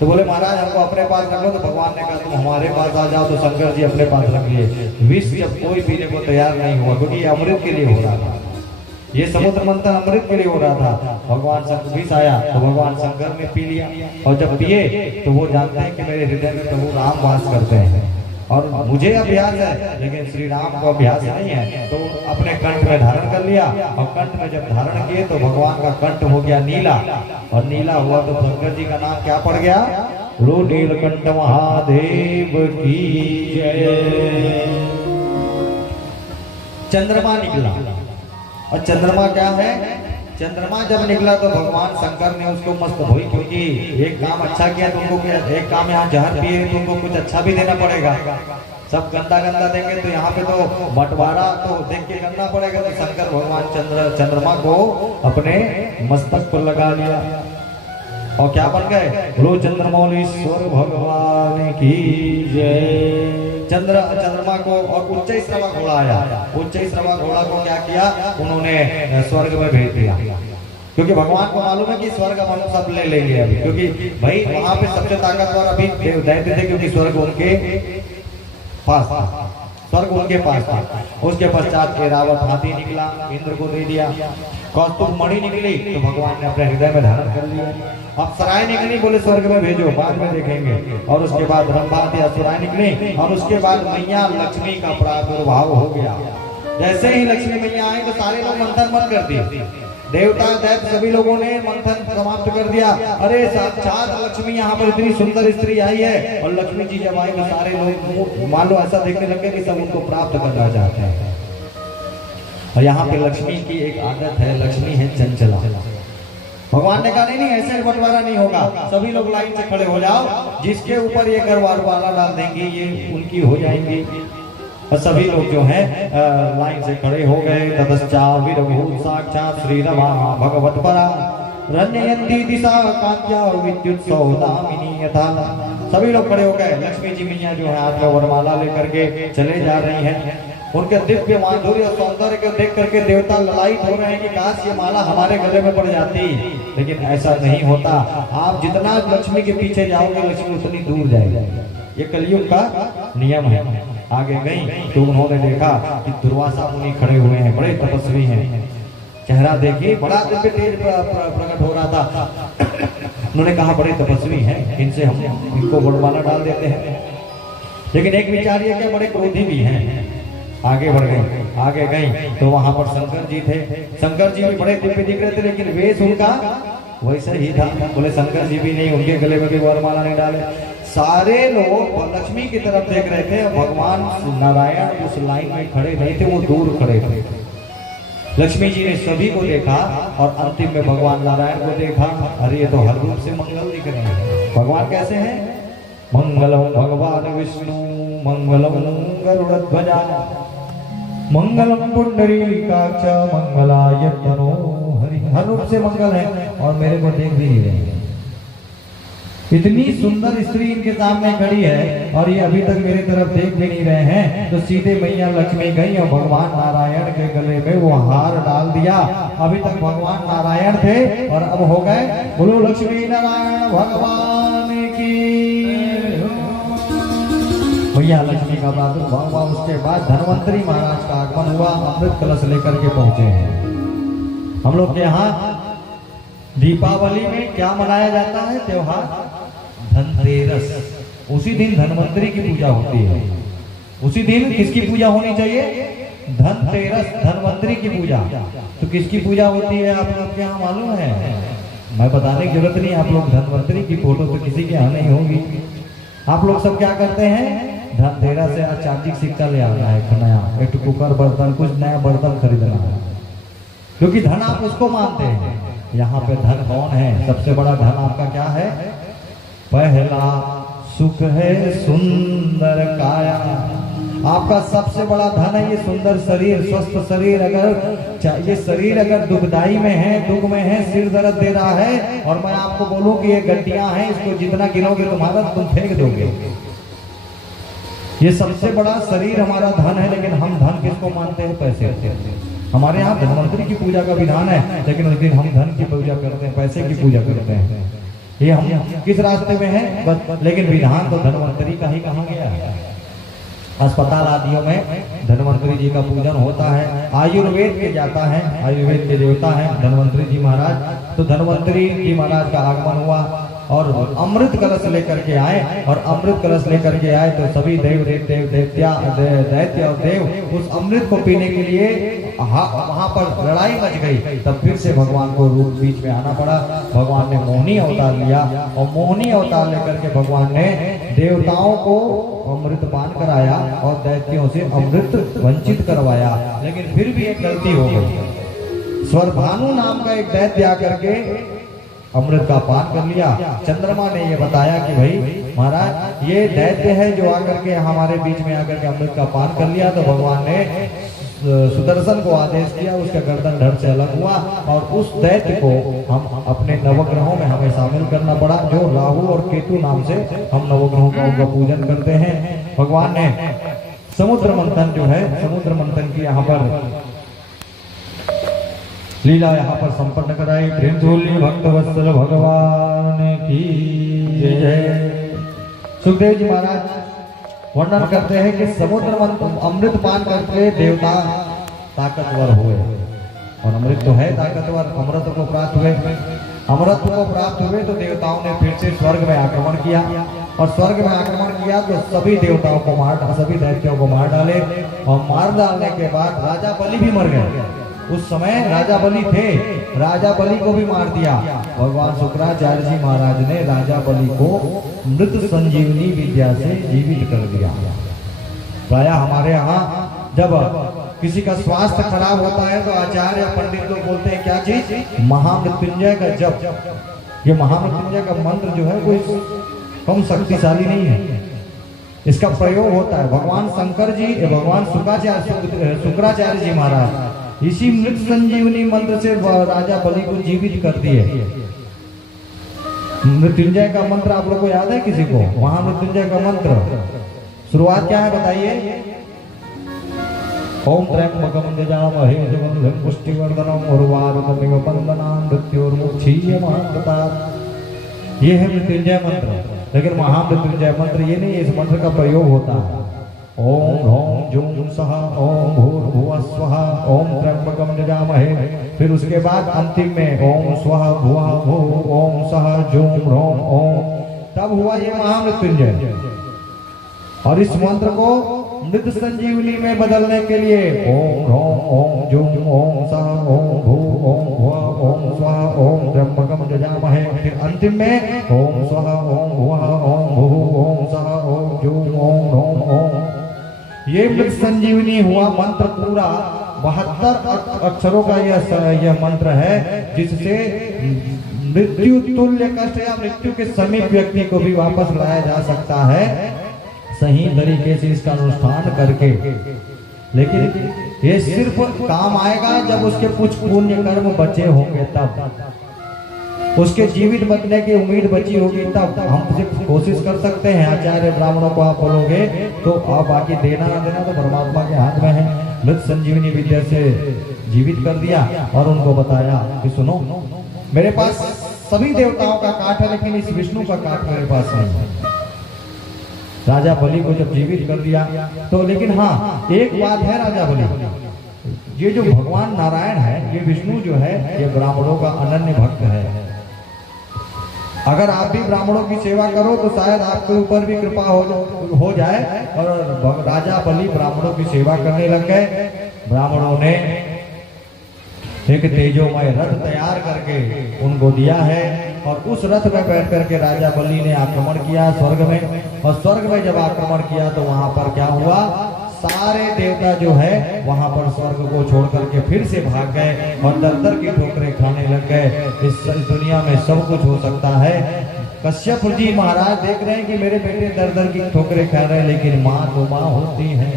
तो बोले महाराज हमको अपने पास रख लो। तो भगवान ने कहा तुम हमारे पास आ जाओ। तो शंकर जी अपने पास रख लिए। विष जब कोई पीने को तैयार नहीं हुआ, क्योंकि ये अमृत के लिए हो रहा था, ये समुद्र मंथन अमृत के लिए हो रहा था। भगवान शंकर विष आया तो भगवान शंकर ने पी लिया। और जब पिए तो वो जानते हैं कि मेरे हृदय में प्रभु राम वास करते हैं और मुझे अभ्यास है, लेकिन श्री राम को अभ्यास नहीं है। तो अपने कंठ में धारण कर लिया। और कंठ में जब धारण किए तो भगवान का कंठ हो गया नीला। और नीला हुआ तो शंकर जी का नाम क्या पड़ गया? लो नीलकंठ महादेव की जय। चंद्रमा निकला। और चंद्रमा क्या है? चंद्रमा जब निकला तो भगवान शंकर ने उसको मस्त भोई, क्योंकि एक काम अच्छा किया तो उनको क्या, एक काम यहाँ जहर पिए तो उनको कुछ अच्छा भी देना पड़ेगा। सब गंदा गंदा देंगे तो यहाँ पे तो बंटवारा तो देख के करना पड़ेगा। तो शंकर भगवान चंद्रमा को अपने मस्तक पर लगा लिया और क्या बन गए? बोलो चंद्रमौलीश्वर भगवान की जय। चंद्रमा को और उच्चैश्रवा घोड़ा आया। उच्चैश्रवा घोड़ा को क्या किया? उन्होंने स्वर्ग में भेज दिया, क्योंकि भगवान को मालूम है कि स्वर्ग हम सब ले लेंगे अभी, क्योंकि भाई वहां पे सबसे ताकतवर अभी दैत्य थे, क्योंकि स्वर्ग उनके पास था। स्वर्ग उनके पास था। उसके पश्चात ऐरावत हाथी निकला, इंद्र को दे दिया। कौस्तुभ मणि निकली तो भगवान ने अपने हृदय में धारण कर लिया। अब सराय निकली, बोले स्वर्ग में भेजो, बाद में देखेंगे। और उसके बाद रंभाती असुराएं निकली और उसके बाद मैया लक्ष्मी का प्रादुर्भाव हो गया। जैसे ही लक्ष्मी मैया आई तो सारे लोग मंथन बंद कर दिए। देवता दैत्य सभी लोगों ने मंथन समाप्त कर दिया। अरे साक्षात लक्ष्मी यहाँ पर इतनी सुंदर स्त्री आई है। और लक्ष्मी जी जब आई तो सारे लोग मान लो ऐसा देखने लगे कि सब उनको प्राप्त करना चाहते हैं। और यहाँ पे लक्ष्मी की एक आदत है, लक्ष्मी है चंचला। भगवान ने कहा नहीं ऐसे बंटवारा नहीं होगा, सभी लोग लाइन से खड़े हो जाओ, जिसके ऊपर ये गरवाला डाल देंगे ये उनकी हो जाएंगी। और सभी लोग जो हैं लाइन से खड़े हो गए। ततश्चा विरभूत साक्षात श्री रमा भगवत परा रण्ययन्ती दिशा कांत्या विद्युत सौदामिनी यथा। सभी लोग खड़े हो गए। लक्ष्मी जी मैया जो है हाथ में वरमाला लेकर के चले जा रही हैं। उनके दिव्य माधुर्य और सौंदर्य को देख करके देवता ललायित हो रहे हैं कि काश ये माला हमारे गले में पड़ जाती, लेकिन ऐसा नहीं होता। आप जितना लक्ष्मी के पीछे जाओगे लक्ष्मी उतनी दूर जाएगी। ये कलयुग का नियम है। आगे गई तो उन्होंने देखा कि दुर्वासा मुनि खड़े हुए हैं, बड़े तपस्वी हैं। चेहरा देखिए बड़ा दिव्य तेज प्रकट हो रहा था। उन्होंने कहा बड़े तपस्वी हैं, इनसे हम इनको वरमाला डाल देते हैं। लेकिन एक विचार ये कि बड़े क्रोधी भी हैं। आगे बढ़ गए। आगे गई तो वहां पर शंकर जी थे। शंकर जी भी बड़े दिव्य दिख रहे थे, लेकिन वेश उनका वैसा ही था। बोले शंकर जी भी नहीं, उनके गले में भी वरमाला नहीं डाले। सारे लोग लक्ष्मी की तरफ देख रहे थे। भगवान नारायण उस लाइन में खड़े नहीं थे, वो दूर खड़े थे। लक्ष्मी जी ने सभी को देखा और अंतिम में भगवान नारायण को देखा। अरे ये तो हर रूप से मंगल दिख रहे हैं। भगवान कैसे हैं? मंगलम भगवान विष्णु मंगलम गरुड़ध्वजा मंगलम पुंडरीकाक्ष मंगलाय तनो हरि। हर रूप से मंगल है और मेरे को देख भी नहीं रहे हैं। इतनी सुंदर स्त्री इनके सामने खड़ी है और ये अभी तक मेरी तरफ देख भी नहीं रहे हैं। तो सीधे मैया लक्ष्मी गई और भगवान नारायण के गले में वो हार डाल दिया। अभी तक भगवान नारायण थे और अब हो गए बोलो लक्ष्मी नारायण भगवान की। मैया लक्ष्मी का प्रादुर्भाव हुआ। उसके बाद धन्वंतरी महाराज का आगमन हुआ। अमृत कलश लेकर के पहुंचे हैं। हम लोग के यहाँ दीपावली में क्या मनाया जाता है त्योहार? धनतेरस। उसी दिन धनवंतरी की पूजा होती है। उसी दिन किसकी पूजा होनी चाहिए? धनतेरस, धनवंतरी की पूजा। तो किसकी पूजा होती है आप लोग के यहाँ मालूम है? मैं बताने की जरूरत नहीं। आप लोग धनवंतरी की फोटो तो किसी के यहाँ नहीं होगी। आप लोग सब क्या करते हैं? धनतेरस से आज चांदी का सिक्का ले आना है, नया एक कुकर बर्तन, कुछ नया बर्तन खरीदना है, क्योंकि धन आप उसको मानते हैं। यहाँ पे धन कौन है? सबसे बड़ा धन आपका क्या है? पहला सुख है सुंदर काया। आपका सबसे बड़ा धन है ये सुंदर शरीर, स्वस्थ शरीर। अगर ये शरीर अगर दुखदाई में है, दुख में है, सिर दर्द दे रहा है और मैं आपको बोलूं कि ये गड्डियां हैं, इसको जितना गिनोगे तुम्हारा तुम फेंक दोगे। ये सबसे बड़ा शरीर हमारा धन है, लेकिन हम धन किसको मानते हैं? पैसे। हमारे यहाँ धनवंतरी की पूजा का विधान है, लेकिन उस दिन हम धन की पूजा करते हैं, पैसे की पूजा करते हैं। ये हम किस रास्ते में हैं? लेकिन विधान तो धनवंतरी का ही कहा गया है। अस्पताल आदियों में धनवंतरी जी का पूजन होता है। आयुर्वेद के जाता है, आयुर्वेद के देवता है धनवंतरी जी महाराज। तो धनवंतरी जी महाराज का आगमन हुआ और अमृत कलश लेकर के आए। और अमृत कलश लेकर के आए तो सभी दैत्य और देव उस अमृत को पीने के लिए वहां पर लड़ाई मच गई। तब फिर से भगवान को रूप बीच में आना पड़ा। भगवान ने मोहिनी अवतार लिया और मोहिनी अवतार लेकर के भगवान ने देवताओं को अमृत पान कराया और दैत्यों से अमृत वंचित करवाया। लेकिन फिर भी एक गलती हो गई। स्वरभानु नाम का एक दैत्य आकर के अमृत का पान कर लिया। चंद्रमा ने ये बताया कि भाई महाराज ये दैत्य है जो आकर के हमारे बीच में आकर के अमृत का पान कर लिया। तो भगवान ने सुदर्शन को आदेश किया, उसका गर्दन धड़ से अलग हुआ और उस दैत्य को हम अपने नवग्रहों में हमें शामिल करना पड़ा। जो राहु और केतु नाम से हम नवग्रहों का उनका पूजन करते हैं। भगवान ने समुद्र मंथन जो है, समुद्र मंथन की यहाँ पर लीला यहाँ पर संपन्न कराई। प्रेमतुल्य भक्तवत्सल भगवान की जय। सुखदेव जी महाराज वर्णन करते हैं कि समुद्र मंथन अमृत पान करके देवता ताकतवर हुए और अमृत तो है ताकतवर, अमृत को प्राप्त हुए। अमृत को प्राप्त हुए तो देवताओं ने फिर से स्वर्ग में आक्रमण किया और स्वर्ग में आक्रमण किया तो सभी देवताओं को सभी दैत्यों को मार डाले। और मार डालने के बाद राजा बलि भी मर गए। उस समय राजा बलि थे, राजा बलि को भी मार दिया। भगवान शुक्राचार्य जी महाराज ने राजा बलि को मृत संजीवनी विद्या से जीवित कर दिया। प्रायः हमारे यहाँ जब किसी का स्वास्थ्य खराब होता है तो आचार्य या पंडित लोग बोलते हैं क्या चीज? महामृत्युंजय का जप। ये महामृत्युंजय का मंत्र जो है कोई कम शक्तिशाली नहीं है, इसका प्रयोग होता है। भगवान शंकर जी, भगवान शुक्राचार्य जी महाराज इसी मृत संजीवनी मंत्र से राजा बलि को जीवित कर दिए। मृत्युंजय का मंत्र आप लोग को याद है किसी को? महामृत्युंजय का मंत्र शुरुआत क्या है बताइए? ओम त्र्यंबकं यजामहे सुगंधिं पुष्टिवर्धनम् उर्वारुकमिव बन्धनान् मृत्योर्मुक्षीयमामृतात्। ये है मृत्युंजय मंत्र। लेकिन महामृत्युंजय मंत्र ये नहीं, इस मंत्र का प्रयोग होता है ओम ह्रौं जूं सः ओम भूर्भुवः स्वः ओम त्र्यंबकं यजामहे। फिर उसके बाद अंतिम में ओम स्वः भुवः भुः ओम सः जूं ह्रौं ओम। तब हुआ ये महामृत्युंजय। और इस मंत्र को मृत संजीवनी में बदलने के लिए ओम ह्रौं ओम जूं ओम सः ओम भूः ओम भुवः ओम स्वः ओम त्र्यंबकं यजामहे। फिर अंतिम में ओम स्वः ओम भुवः ओम भुः ओम सः ओम जूं ओम ह्रौं ओम। ये मृत संजीवनी हुआ मंत्र पूरा 72 अक्षरों का यह मंत्र है, जिससे मृत्यु तुल्य कष्ट या मृत्यु के समीप व्यक्ति को भी वापस लाया जा सकता है। सही तरीके से इसका अनुष्ठान करके लेकिन ये सिर्फ काम आएगा जब उसके कुछ पुण्य कर्म बचे होंगे, तब उसके जीवित बचने की उम्मीद बची होगी, तब हम सिर्फ कोशिश कर सकते हैं। आचार्य ब्राह्मणों को आप बोलोगे तो आप बाकी देना ना देना तो परमात्मा के हाथ में है। मृत संजीवनी विद्या से जीवित कर दिया और उनको बताया कि सुनो, मेरे पास सभी देवताओं का काट है लेकिन इस विष्णु का काट मेरे पास नहीं है। राजा बलि को जब जीवित कर दिया तो, लेकिन हाँ एक बात है राजा बलि, ये जो भगवान नारायण है, ये विष्णु जो है, ये ब्राह्मणों का अनन्य भक्त है। अगर आप भी ब्राह्मणों की सेवा करो तो शायद आपके ऊपर भी कृपा हो जाए। और राजा बलि ब्राह्मणों की सेवा करने लग गए। ब्राह्मणों ने एक तेजोमय रथ तैयार करके उनको दिया है और उस रथ में बैठ करके राजा बलि ने आक्रमण किया स्वर्ग में। और स्वर्ग में जब आक्रमण किया तो वहां पर क्या हुआ, सारे देवता जो है वहां पर स्वर्ग को छोड़ करके फिर से भाग गए और दर दर की ठोकरें खाने लग गए। इस दुनिया में सब कुछ हो सकता है। कश्यप जी महाराज देख रहे हैं कि मेरे बेटे दर दर की ठोकरें खा रहे हैं, लेकिन माँ तो माँ होती है।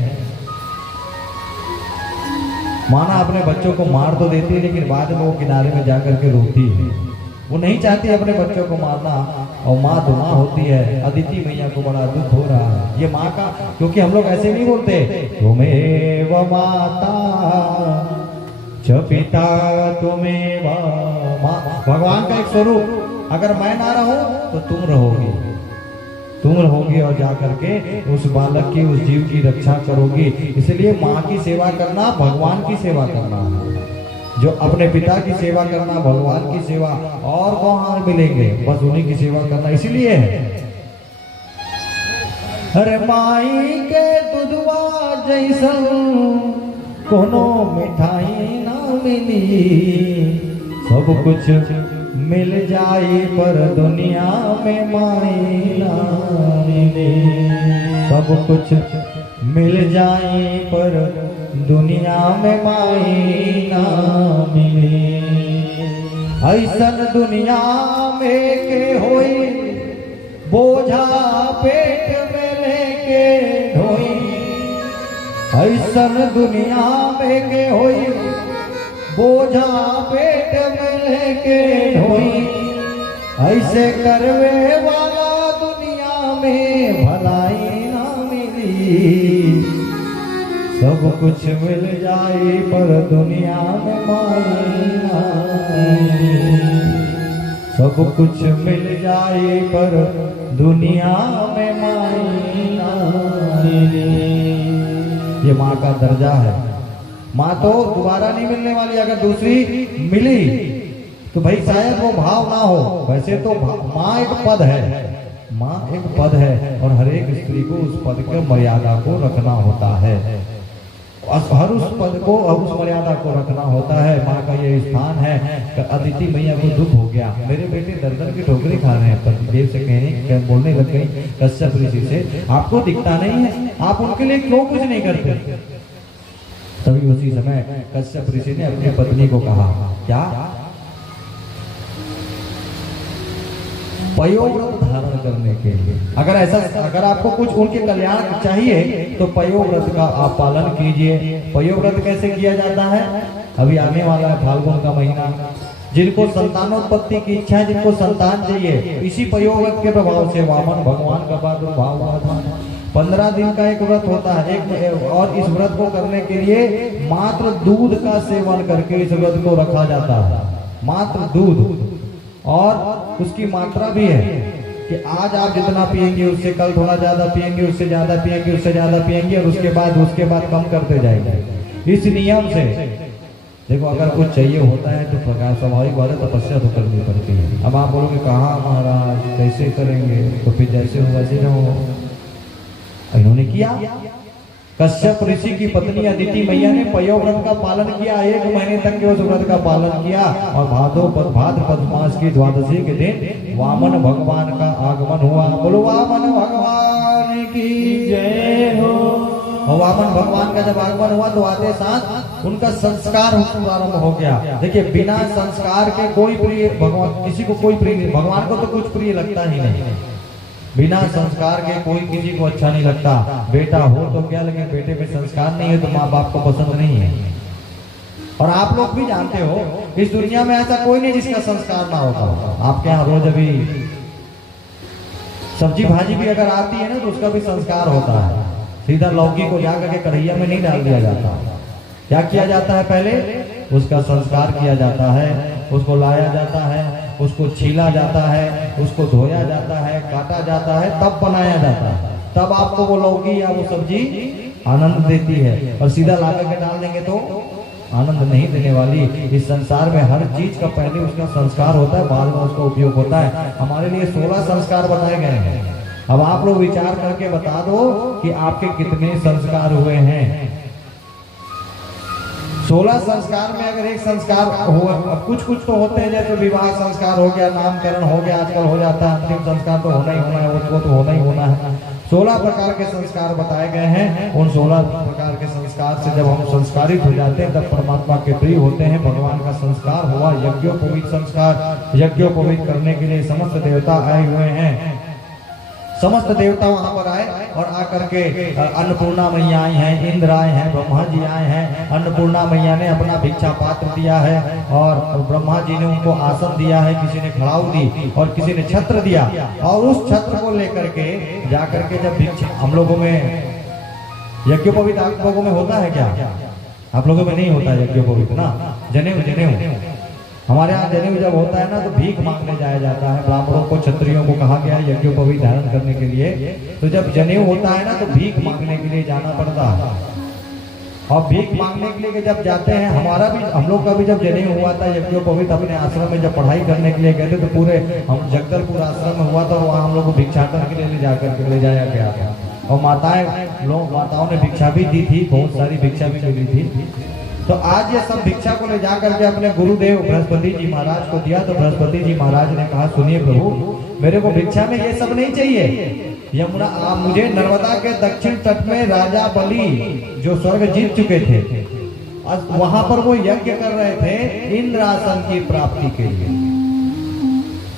माना अपने बच्चों को मार तो देती है लेकिन बाद में वो किनारे में जाकर के रोती है। वो नहीं चाहती अपने बच्चों को मारना, और माँ तो माँ होती है। अदिति मैया को बड़ा दुख हो रहा है ये माँ का, क्योंकि हम लोग ऐसे नहीं बोलते तुमेव माता च पिता तुमेव माँ। भगवान का एक स्वरूप, अगर मैं ना रहूं तो तुम रहोगी और जा करके उस बालक की, उस जीव की रक्षा करोगी। इसलिए माँ की सेवा करना भगवान की सेवा करना है। जो अपने पिता की सेवा करना भगवान की सेवा, और कौन मिलेंगे, बस उन्हीं की सेवा करना। इसलिए है अरे माई के दुधवा जैसन कोनो मिठाई ना मिली, सब कुछ मिल जाए पर दुनिया में माई ना मिली। सब कुछ मिल जाए पर दुनिया में माई ना मिली। ऐसन दुनिया में के होई बोझा पेट में लेके ढोई। ऐसन दुनिया में के होई बोझा पेट में लेके ढोई। ऐसे करवे वाला दुनिया में भलाई ना मिली। सब कुछ मिल जाए पर दुनिया में माई ना मिली। सब कुछ मिल जाए पर दुनिया में माई ना मिली। ये माँ का दर्जा है। माँ तो दोबारा नहीं मिलने वाली। अगर दूसरी मिली तो भाई शायद वो भाव ना हो। वैसे तो माँ एक पद है, माँ एक पद है और हर एक स्त्री को उस पद के मर्यादा को रखना होता है। हर उस पद को और उस मर्यादा को रखना होता है। माँ का ये स्थान है। अदिति मैया को दुख हो गया, मेरे बेटे दर की ठोकरें खा रहे हैं। पतिदेव से कहने बोलने लग गई कश्यप ऋषि से, आपको दिखता नहीं है, आप उनके लिए क्यों कुछ नहीं करते। तभी उसी समय कश्यप ऋषि ने अपनी पत्नी को कहा, क्या पयोव्रत धारण करने के लिए, अगर आपको कुछ उनके कल्याण चाहिए तो पयोव्रत का आप पालन कीजिए। पयोव्रत कैसे किया जाता है, अभी आने वाला है फाल्गुन का महीना। जिनको संतानोत्पत्ति की इच्छा है, जिनको संतान चाहिए, इसी पयोव्रत के प्रभाव से वामन भगवान का प्रादुर्भाव हुआ था। 15 दिन का एक व्रत होता है और इस व्रत को करने के लिए मात्र दूध का सेवन करके इस व्रत को रखा जाता है। मात्र दूध, और उसकी मात्रा भी है कि आज आप जितना पिएंगे उससे कल थोड़ा ज्यादा पिएंगे, उससे ज्यादा पिएंगे, उससे ज्यादा पिएंगे और उसके बाद कम करते जाएंगे। इस नियम से देखो, अगर कुछ चाहिए होता है तो प्रकाश स्वाभाविक बात है, तपस्या तो करनी पड़ती है। अब आप बोलोगे कहाँ महाराज कैसे करेंगे, तो फिर जैसे हो वैसे न हो। इन्होंने किया। कश्यप ऋषि की पत्नी अदिति मैया ने पयोव्रत का पालन किया। 1 महीने तक के उस व्रत का पालन किया और भाद्रपद मास की द्वादशी के दिन वामन भगवान का आगमन हुआ। बोलो वामन भगवान की जय हो। और वामन भगवान का जब आगमन हुआ तो आते साथ उनका संस्कार प्रारंभ हो गया। देखिए, बिना संस्कार के कोई प्रिय भगवान, किसी को कोई प्रिय नहीं, भगवान को तो कुछ प्रिय लगता ही नहीं। बिना संस्कार के कोई किसी को अच्छा नहीं लगता। बेटा हो तो क्या, लेकिन बेटे में संस्कार नहीं है तो माँ बाप को पसंद नहीं है। और आप लोग भी जानते हो इस दुनिया में ऐसा कोई नहीं जिसका संस्कार ना होता हो। आपके यहाँ रोज अभी सब्जी भाजी भी अगर आती है ना तो उसका भी संस्कार होता है। सीधा लौकी को जाकर के कढ़ैया में नहीं डाल दिया जाता। क्या किया जाता है? पहले उसका संस्कार किया जाता है, उसको लाया जाता है, उसको छीला जाता है, उसको धोया जाता है, काटा जाता है, तब बनाया जाता है। तब आपको वो लौकी या वो सब्जी आनंद देती है। और सीधा ला करके डाल देंगे तो आनंद नहीं देने वाली। इस संसार में हर चीज का पहले उसका संस्कार होता है, बाद में उसका उपयोग होता है। हमारे लिए 16 संस्कार बताए गए हैं। अब आप लोग विचार करके बता दो कि आपके कितने संस्कार हुए हैं। 16 संस्कार में अगर एक संस्कार हुआ, अब कुछ कुछ तो होते हैं, जैसे विवाह संस्कार हो गया, नामकरण हो गया, आजकल हो जाता है, अंतिम संस्कार तो होना ही होना है, उसको तो होना ही होना है। 16 प्रकार के संस्कार बताए गए हैं। उन 16 प्रकार के संस्कार से जब हम संस्कारित हो जाते हैं तब परमात्मा के प्रिय होते हैं। भगवान का संस्कार हुआ यज्ञोपवीत संस्कार। यज्ञोपवीत करने के लिए समस्त देवता आए हुए हैं। समस्त देवता वहां पर आए और आकर के अन्नपूर्णा मैया आई हैं, इंद्र आए हैं, ब्रह्मा जी आए हैं। अन्नपूर्णा मैया ने अपना भिक्षा पात्र दिया है और ब्रह्मा जी ने उनको आसन दिया है, किसी ने खड़ाऊ दी और किसी ने छत्र दिया। और उस छत्र को लेकर के जाकर के जब भिक्षा, हम लोगों में यज्ञोपवीत आप लोगों में होता है क्या? आप लोगों में नहीं होता यज्ञोपवीत ना। जनेऊ जनेऊ हमारे यहाँ जनेऊ जब होता है ना तो भीख मांगने जाया जाता है। ब्राह्मणों को, क्षत्रियों को कहा गया है यज्ञोपवीत धारण करने के लिए। तो जब जनेऊ होता है ना तो भीख मांगने के लिए जाना पड़ता है। और भीख मांगने के लिए जब जाते हैं, हमारा भी, हम लोग का भी जब जनेऊ हुआ था यज्ञोपवीत, अपने आश्रम में जब पढ़ाई करने के लिए गए थे तो पूरे हम जगदलपुर आश्रम में हुआ था। वहाँ हम लोग को भिक्षाटन के लिए ले जाया गया था। और माताओं ने भिक्षा भी दी थी, बहुत सारी भिक्षा भी मिली थी। तो आज ये सब भिक्षा को ले जाकर के अपने गुरुदेव बृहस्पति जी महाराज को दिया। तो बृहस्पति जी महाराज ने कहा, सुनिए प्रभु, मेरे को भिक्षा में ये सब नहीं चाहिए। यमुना, आप मुझे नर्मदा के दक्षिण तट में राजा बलि जो स्वर्ग जीत चुके थे, वहां पर वो यज्ञ कर रहे थे इंद्रासन की प्राप्ति के लिए।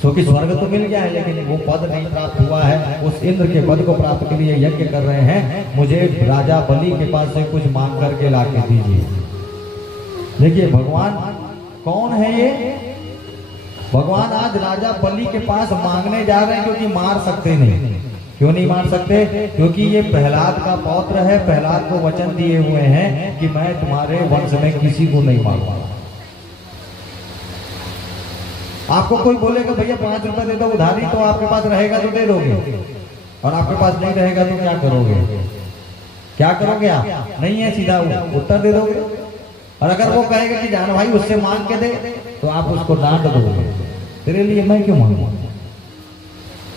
क्योंकि स्वर्ग तो मिल गया है लेकिन वो पद नहीं प्राप्त हुआ है। उस इंद्र के पद को प्राप्त के लिए यज्ञ कर रहे हैं। मुझे राजा बलि के पास से कुछ मांग करके ला के दीजिए। देखिए भगवान कौन है ये? भगवान आज राजा बलि के पास मांगने जा रहे हैं, क्योंकि मार सकते नहीं। क्यों नहीं मार सकते? क्योंकि ये प्रहलाद का पौत्र है। प्रहलाद को वचन दिए हुए हैं कि मैं तुम्हारे वंश में किसी को नहीं मारूंगा। आपको कोई बोलेगा भैया 5 रुपए दे दो उधारी, तो आपके पास रहेगा तो दे दोगे, और आपके पास नहीं रहेगा तो क्या करोगे? क्या करोगे आप? नहीं है, सीधा उत्तर दे दोगे। और अगर वो कहेगा कि जान भाई उससे मांग के दे, तो आप उसको डांट दोगे। तेरे लिए मैं क्यों मांगू?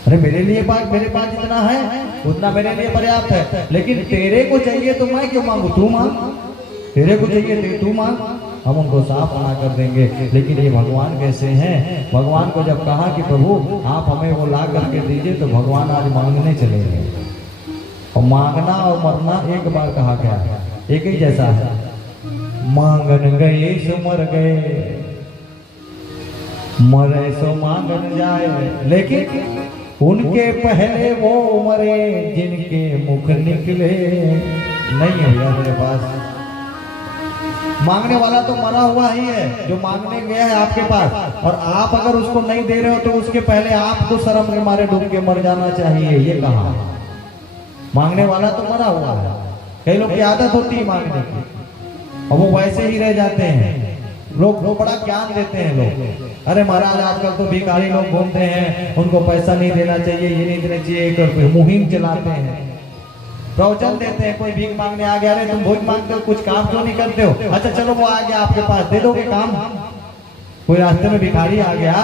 अरे मेरे पास जितना है उतना मेरे लिए पर्याप्त है। लेकिन तेरे को चाहिए तो मैं क्यों मांगू? तू मांग। तेरे को चाहिए तू मांग, हम उनको साफ मना कर देंगे। लेकिन ये भगवान कैसे हैं? भगवान को जब कहा कि प्रभु आप हमें वो ला करके दीजिए, तो भगवान आज मांगने चले गए। और मांगना और मरना एक बार कहा गया, एक ही जैसा है। मांगन गए सो मर गए, मरे सो मांगन जाए। लेकिन उनके पहले वो मरे जिनके मुख निकले नहीं है। भैया मेरे पास मांगने वाला तो मरा हुआ ही है, जो मांगने गया है आपके पास। और आप अगर उसको नहीं दे रहे हो तो उसके पहले आपको शर्म के मारे डूब के मर जाना चाहिए। ये कहा, मांगने वाला तो मरा हुआ है। कई लोग की आदत होती है मांगने की, और वो वैसे ही रह जाते हैं। लोग बड़ा ज्ञान देते हैं लोग। अरे महाराज आजकल तो भिखारी लोग घूमते हैं, उनको पैसा नहीं देना चाहिए, ये नहीं देना चाहिए, एक मुहिम चलाते हैं, प्रवचन देते हैं। कोई भीख मांगने आ गया, अरे तुम भोज मांगते हो, कुछ काम क्यों नहीं करते हो? अच्छा चलो वो आ गया आपके पास, दे दोगे काम? कोई रास्ते में भिखारी आ गया,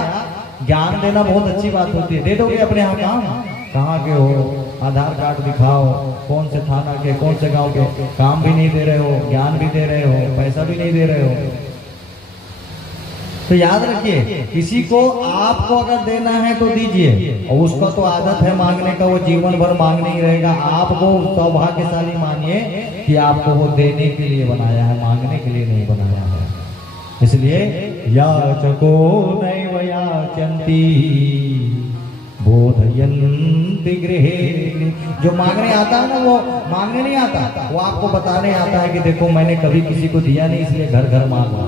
ज्ञान देना बहुत अच्छी बात होती है, दे दोगे अपने यहाँ काम? कहाँ के हो? आधार कार्ड दिखाओ, कौन से थाना के, कौन से गांव के। काम भी नहीं दे रहे हो, ज्ञान भी दे रहे हो, पैसा भी नहीं दे रहे हो। तो याद रखिए, किसी को आपको अगर देना है तो दीजिए, और उसका तो आदत है मांगने का, वो जीवन भर मांगने ही रहेगा। आपको सौभाग्यशाली मानिए कि आपको वो देने के लिए बनाया है, मांगने के लिए नहीं बनाया है। इसलिए याचको नैव याचन्ति बोधयन्ति गृहे। जो मांगने आता है ना, वो मांगने नहीं आता, वो आपको बताने आता है कि देखो मैंने कभी किसी को दिया नहीं, इसलिए घर घर मांगा,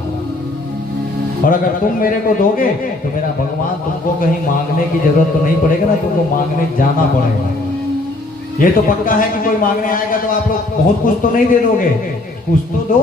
और अगर तुम मेरे को दोगे तो मेरा भगवान तुमको कहीं मांगने की जरूरत तो नहीं पड़ेगा ना, तुमको मांगने जाना पड़ेगा। ये तो पक्का है कि कोई मांगने आएगा तो आप लोग बहुत कुछ तो नहीं दे दोगे, कुछ तो दो।